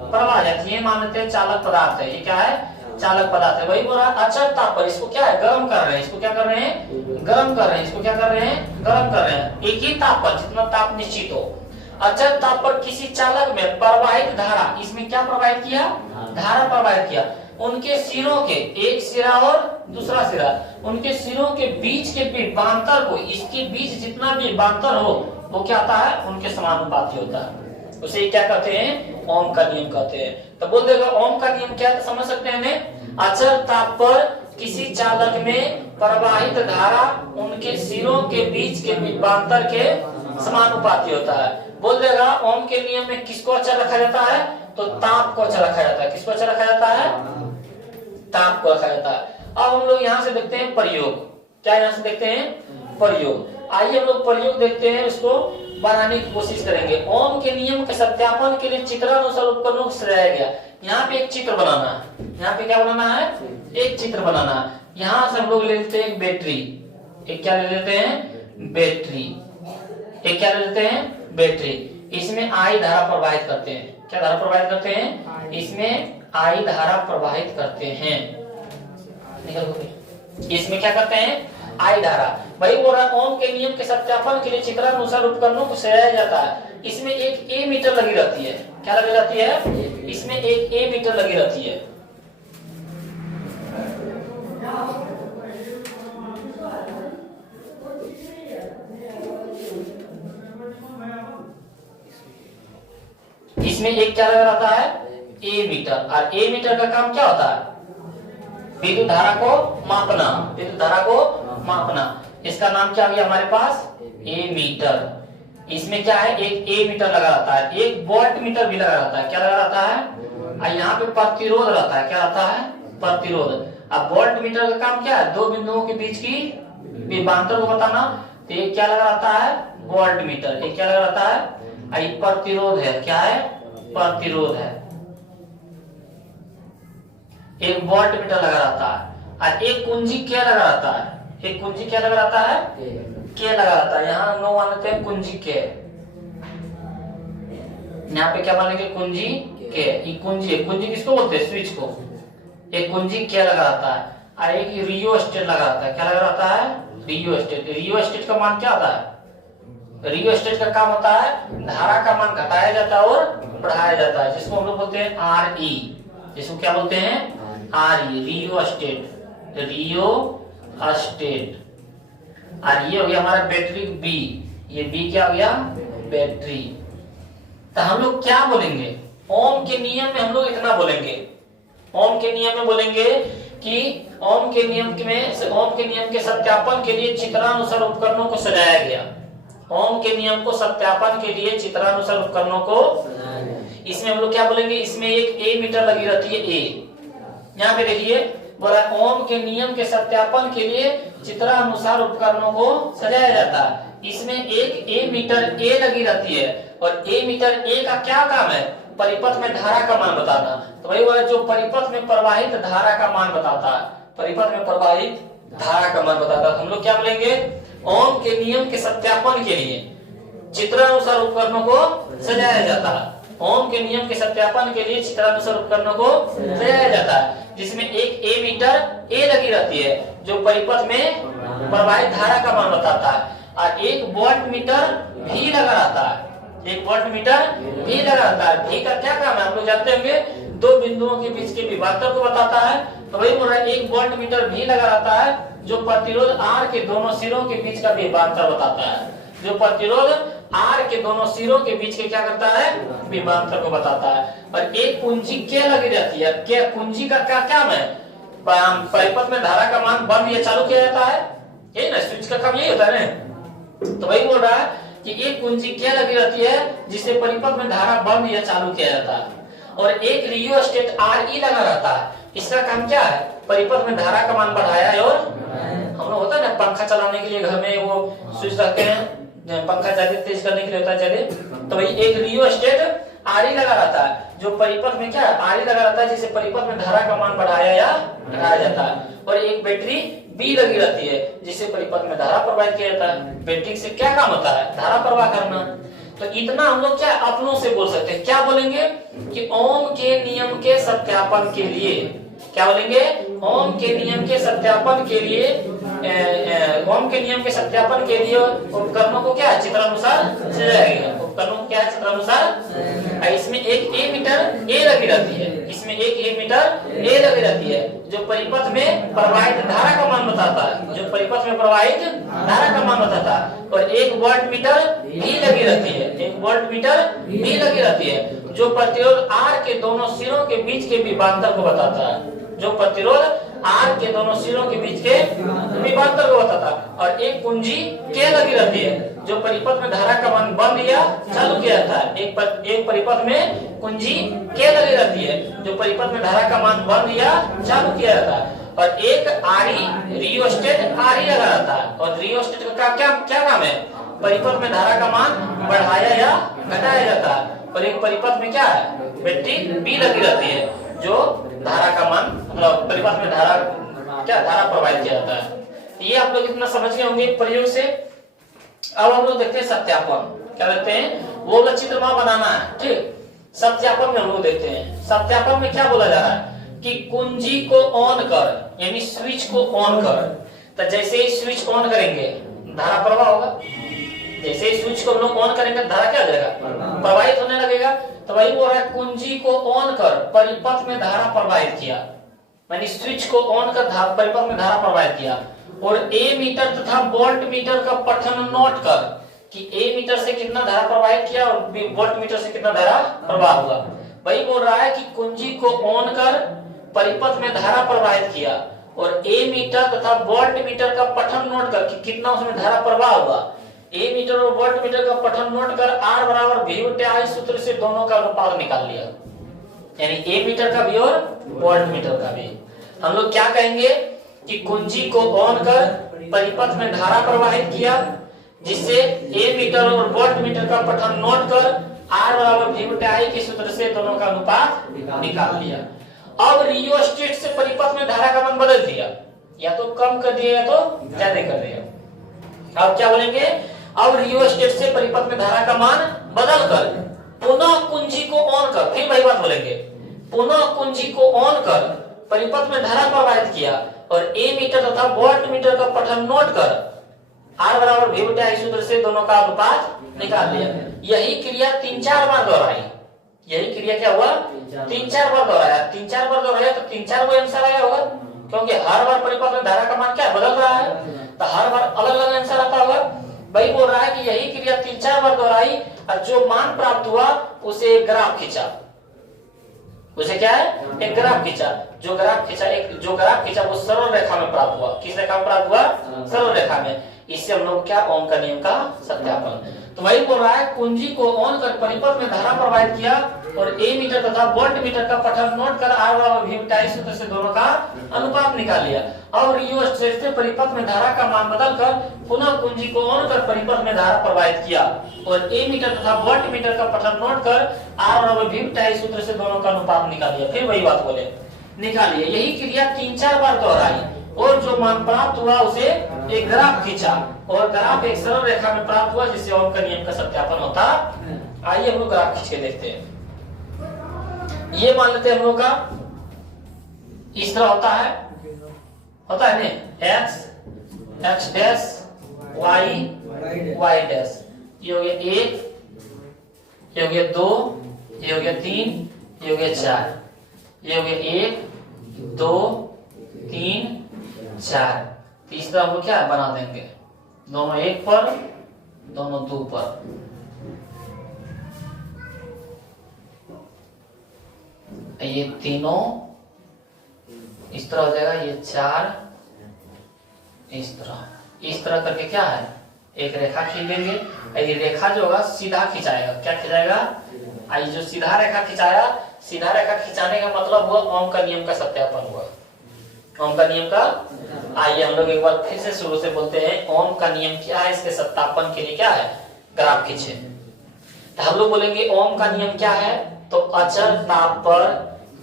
प्रवाह जाती है, मानते हैं चालक पदार्थ है। ये क्या है? चालक पदार्थ है। वही बोला अचर ताप पर, इसको क्या है? गर्म कर रहे हैं। इसको क्या कर रहे हैं? गर्म कर रहे हैं। इसको क्या कर रहे हैं? गर्म कर रहे हैं। एक ही ताप पर, जितना ताप निश्चित हो। अचर ताप पर किसी चालक में प्रवाहित धारा, इसमें क्या प्रवाहित किया? धारा प्रवाहित किया। उनके सिरों के, एक सिरा और दूसरा सिरा, उनके सिरों के बीच के विभवांतर को, इसके बीच जितना विभवांतर हो वो क्या आता है? उनके समानुपाती होता है। उसे क्या कहते हैं? ओम का नियम कहते हैं। तो बोल देगा ओम का नियम क्या है, तो समझ सकते हैं। अचर ताप पर किसी चालक में प्रवाहित धारा उनके सिरों के बीच के विभवांतर के समानुपाती होता है। बोल देगा ओम के नियम में किसको अचर रखा जाता है? तो ताप को अचर रखा जाता है। किसको अचर रखा जाता है? ताप को रखा जाता है। अब हम लोग यहाँ से देखते हैं प्रयोग। क्या यहाँ से देखते हैं? प्रयोग। आइए हम लोग प्रयोग देखते हैं, उसको बनाने की कोशिश करेंगे। ओम के नियम के सत्यापन के लिए चित्रानुसार उपकरणों को सराया गया। यहाँ पे एक चित्र बनाना है। यहाँ पे क्या बनाना है? एक चित्र बनाना है। यहाँ से हम लोग ले लेते हैं बैटरी। एक क्या ले लेते हैं? बैटरी। एक क्या ले लेते हैं? बैटरी। इसमें आई धारा प्रवाहित करते हैं। क्या धारा प्रवाहित करते हैं? इसमें आई धारा प्रवाहित करते हैं। इसमें क्या करते हैं? आई धारा। वही बोल रहा ओम के नियम के सत्यापन के लिए चित्रानुसार उपकरणों को सराया जाता है। इसमें एक ए मीटर लगी रहती है। क्या लगी रहती है? इसमें एक ए मीटर लगी रहती है। इसमें एक क्या लगा रहता है? ए मीटर। और ए मीटर का काम क्या होता है? विद्युत धारा को मापना। विद्युत धारा को मापना। इसका नाम क्या आ गया हमारे पास? ए मीटर। इसमें क्या है? एक ए मीटर लगा रहता है। एक वोल्ट मीटर भी लगा रहता है। क्या लगा रहता है? और यहाँ पे प्रतिरोध रहता है। क्या रहता है? प्रतिरोध। अब वोल्ट मीटर का काम क्या है? दो बिंदुओं के बीच की विभवांतर को बताना। तो एक क्या लगा रहता है? Volt meter. एक क्या लगा रहता है? प्रतिरोध है। क्या है? प्रतिरोध है। एक वोल्ट मीटर लगा रहता है। और एक कुंजी क्या लगा रहता है, एक कुंजी क्या लगा रहता है, के लगा रहता है। यहाँ हम लोग मान लेते हैं कुंजी के, यहाँ पे क्या मानेंगे कुंजी के। ये कुंजी है, कुंजी किसको बोलते हैं, स्विच को। एक कुंजी क्या लगा रहता है और एक रियोस्टेट लगा रहता है। क्या लगा रहता है, रियोस्टेट। रियोस्टेट का मान क्या होता है, रियोस्टेट का काम होता है धारा का मान घटाया जाता है और बढ़ाया जाता है, जिसको हम लोग बोलते हैं आर ई। जिसको क्या बोलते हैं, आर ई, रियोस्टेट। रियोस्टेट। और ये हो गया हमारा बैटरी बी, ये बी क्या हो गया, बैटरी। तो हम लोग क्या बोलेंगे, ओम के नियम में हम लोग इतना बोलेंगे। ओम के नियम में बोलेंगे कि ओम के नियम के सत्यापन के लिए चित्रानुसार उपकरणों को सजाया गया। ओम के नियम को सत्यापन के लिए चित्रानुसार उपकरणों को, इसमें हम लोग क्या बोलेंगे, इसमें एक ए मीटर लगी रहती है, ए। यहाँ पे देखिए बोला ओम के नियम के सत्यापन के लिए चित्रानुसार उपकरणों को सजाया जाता है। इसमें एक ए मीटर ए लगी रहती है और ए मीटर ए का क्या काम है, परिपथ में धारा का मान बताना। तो वही बोला जो परिपथ में प्रवाहित धारा का मान बताता है, परिपथ में प्रवाहित धारा का मान बताता है। हम लोग क्या बोलेंगे, ओम के नियम के सत्यापन के लिए चित्रानुसार उपकरणों को सजाया जाता है। ओम के नियम के सत्यापन के लिए चित्रानुसार उपकरणों को सजाया जाता है, जिसमें एक ए मीटर ए लगी रहती है जो परिपथ में प्रवाहित धारा का मान बताता है, और एक वोल्ट मीटर भी लगा रहता है। एक वोल्ट मीटर भी लगा रहता है। भी का क्या काम है, हम लोग जानते होंगे, दो बिंदुओं के बीच के विभवांतर को बताता है। तो वही बोल रहा है एक वोल्ट मीटर भी लगा रहता है जो प्रतिरोध आर के दोनों सिरों के बीच का विभवांतर बताता है। जो प्रतिरोध आर के दोनों सिरों के बीच के क्या करता है, विभवांतर को बताता है। और एक कुंजी क्या लगी रहती है, क्या कुंजी का क्या काम है, परिपथ में धारा का मान बंद या चालू किया जाता है, यही ना स्विच का काम, यही होता है ना। तो वही बोल रहा है कि एक कुंजी क्या लगी रहती है जिससे परिपथ में धारा बंद या चालू किया जाता है, और एक रियोस्टेट आर ई लगा रहता है। इसका काम क्या है, परिपथ में धारा का मान बढ़ाया और हम लोग होता है ना पंखा चलाने के लिए घर में वो स्विच रखते हैं, पंखा ज्यादा तेज करने के लिए होता है ज्यादा। तो भाई एक रियोस्टेट आर ई लगा रहता है जो परिपथ में क्या आर ई लगा रहता है, जिससे परिपथ में धारा का मान बढ़ाया या घटाया जाता है। और एक बैटरी बी लगी रहती है जिससे परिपथ में धारा प्रवाहित किया जाता है। बैटरी से क्या काम होता है, धारा प्रवाह करना। तो इतना हम लोग क्या अपनों से बोल सकते हैं। क्या बोलेंगे कि ओम के नियम के सत्यापन के लिए, क्या बोलेंगे, ओम के नियम के सत्यापन के लिए, ओम के नियम के सत्यापन के लिए उपकरणों को क्या चित्रानुसार सजाया गया। उपकरणों को क्या चित्रानुसार, इसमें एक ए मीटर ए लगी रहती है, इसमें एक ए मीटर ए लगी रहती है जो परिपथ में प्रवाहित धारा का मान बताता है, जो परिपथ में प्रवाहित धारा का मान बताता है। और एक वोल्ट मीटर भी लगी रहती है, एक वोल्ट मीटर भी लगी रहती है जो प्रतिरोध आर के दोनों सिरों के बीच के विभवांतर को बताता है, जो प्रतिरोध आर के दोनों सिरों के बीच के विभवांतर को बताता है। और एक कुंजी के लगी रहती है जो परिपथ में धारा का मान बंद या चालू किया जाता है। एक परिपथ में कुंजी के लगी रहती है जो परिपथ में धारा का मान बंद या चालू किया जाता है। और एक आरी रियोस्टेट आरी लगा रहता है, और रियोस्टेट का क्या काम है, परिपथ में धारा का मान बढ़ाया या घटाया जाता है। और एक परिपथ में क्या है, बैटरी बी लगी रहती है जो धारा का मान, मतलब परिपथ में धारा धारा प्रवाहित किया जाता है। ये आप लोग इतना समझ गए होंगे प्रयोग से। अब हम लोग देखते हैं सत्यापन। क्या देखते हैं, वो वाला चित्र बनाना है, ठीक। सत्यापन में हम लोग देखते हैं, सत्यापन में क्या बोला जा रहा है कि कुंजी को ऑन कर, यानी स्विच को ऑन कर। तो जैसे ही स्विच ऑन करेंगे धारा प्रवाह होगा, जैसे ही स्विच को हम लोग ऑन करेंगे धारा क्या हो जाएगा, प्रवाहित होने लगेगा। तो वही बोल रहा है कुंजी को ऑन कर परिपथ में धारा प्रवाहित किया, यानी स्विच को ऑन कर परिपथ में धारा प्रवाहित किया। और ए मीटर तथा वोल्ट मीटर का पठन नोट कर कि ए मीटर से कितना धारा प्रवाहित किया और वोल्ट मीटर से कितना धारा प्रवाह हुआ। वही बोल रहा है कि कुंजी को ऑन कर परिपथ में धारा प्रवाहित किया और ए मीटर तथा वोल्ट मीटर का पठन नोट कर कि कितना उसमें धारा प्रवाह हुआ। ए मीटर और वोल्ट मीटर का पठन नोट कर आर बराबर वी बटे आई सूत्र से दोनों का अनुपात निकाल लिया, यानी ए मीटर का भी और वोल्ट मीटर का भी। हम लोग क्या कहेंगे कि कुंजी को ऑन कर परिपथ में धारा प्रवाहित किया, जिससे ए मीटर और वोल्ट मीटर का पठन नोट कर आर बराबर वी बटे आई के सूत्र से दोनों का अनुपात निकाल लिया। अब रियोस्टेट से परिपथ में धारा का मान बदल दिया, या तो कम कर दिया या तो ज्यादा कर दिया। अब क्या बोलेंगे, अब रियोस्टेट से परिपथ में धारा का मान बदल कर पुनः कुंजी को ऑन कर, फिर वही बात बोलेंगे, पुनः कुंजी को ऑन कर परिपथ में धारा प्रवाहित किया और ए मीटर तथा वोल्ट मीटर का पठन नोट कर R बराबर V बटा I सूत्र से दोनों का अनुपात निकाल लिया। यही क्रिया 3-4 बार दोहराई। यही क्रिया क्या हुआ, 3-4 बार दोहराया। 3-4 बार दोहराया तो 3-4 वो आंसर आया होगा, क्योंकि हर बार परिपथ में धारा का मान क्या बदल रहा है, तो हर बार अलग अलग आंसर आता होगा। वही बोल रहा है कि यही क्रिया 3-4 बार दोहराई और जो मान प्राप्त हुआ उसे एक ग्राफ खींचा। उसे क्या है, एक ग्राफ खींचा। जो ग्राफ खींचा वो सरल रेखा में प्राप्त हुआ। किस रेखा में प्राप्त हुआ, सरल रेखा में। इससे हम लोग क्या, ओम का नियम का सत्यापन। तो वही बोल रहा है, कुंजी को ऑन कर परिपथ में धारा प्रवाहित किया और ए मीटर तथा वोल्ट मीटर का पठन नोट कर R बराबर V बटा I सूत्र से दोनों का अनुपात निकाल लिया। और रियोस्टेट से परिपथ में धारा का मान बदल कर पुनः कुंजी को ऑन कर परिपथ में धारा प्रवाहित किया और ए मीटर तथा वोल्ट मीटर का पठन नोट कर R बराबर V बटा I सूत्र से दोनों का अनुपात निकाल लिया। फिर वही बात बोले, निकालिए। यही क्रिया 3-4 बार दोहराई और जो मान प्राप्त हुआ उसे एक ग्राफ खींचा और ग्राफ एक सरल रेखा में प्राप्त हुआ, जिससे ओम का नियम का सत्यापन होता। आइए हम लोग ग्राफ खींच के देखते हैं। ये मान लेते हैं हम लोग का इस तरह होता है ना, x डैश y डैश। ये हो गया 1, ये हो गया 2, ये हो गया 3, ये हो गया 4, ये हो गया 1 2 3 4। तीसरा हम लोग क्या बना देंगे, दोनों 1 पर दोनों 2 पर। ये तीनों इस तरह हो जाएगा, ये 4 इस तरह करके क्या है, एक रेखा खींच देंगे। ये रेखा जो होगा सीधा खिंचाएगा, क्या खिंचाएगा, आई जो सीधा रेखा खिंचाया, सीधा रेखा खिंचाने का मतलब हुआ ओम का नियम का सत्यापन हुआ। ओम का नियम का, आइए हम लोग एक बार फिर से शुरू से बोलते हैं। ओम का नियम क्या है, इसके सत्यापन के लिए क्या है, ग्राफ खींचे। तो हम लोग बोलेंगे ओम का नियम क्या है, तो अचल ताप पर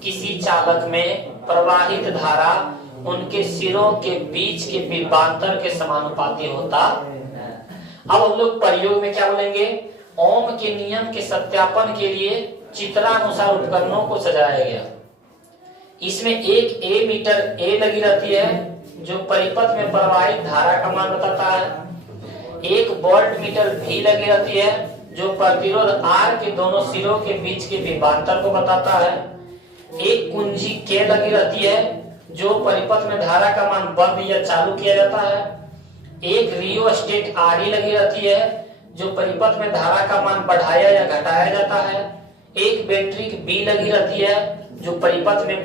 किसी चालक में प्रवाहित धारा उनके सिरों के बीच के विभवांतर के समानुपाती होता। अब हम लोग प्रयोग में क्या बोलेंगे, ओम के नियम के सत्यापन के लिए चित्रानुसार उपकरणों को सजाया गया। इसमें एक ए मीटर ए लगी रहती है जो परिपथ में प्रवाहित धारा का मान बताता है। एक वोल्ट मीटर भी लगी रहती है जो प्रतिरोध R के दोनों सिरों के बीच के विभवांतर को बताता है। एक कुंजी के लगी रहती है जो परिपथ में धारा का मान बंद या चालू किया जाता है। एक रियोस्टेट RE लगी रहती है जो परिपथ में धारा का मान बढ़ाया या घटाया जाता है। एक बैटरी B लगी रहती है जो परिपथ में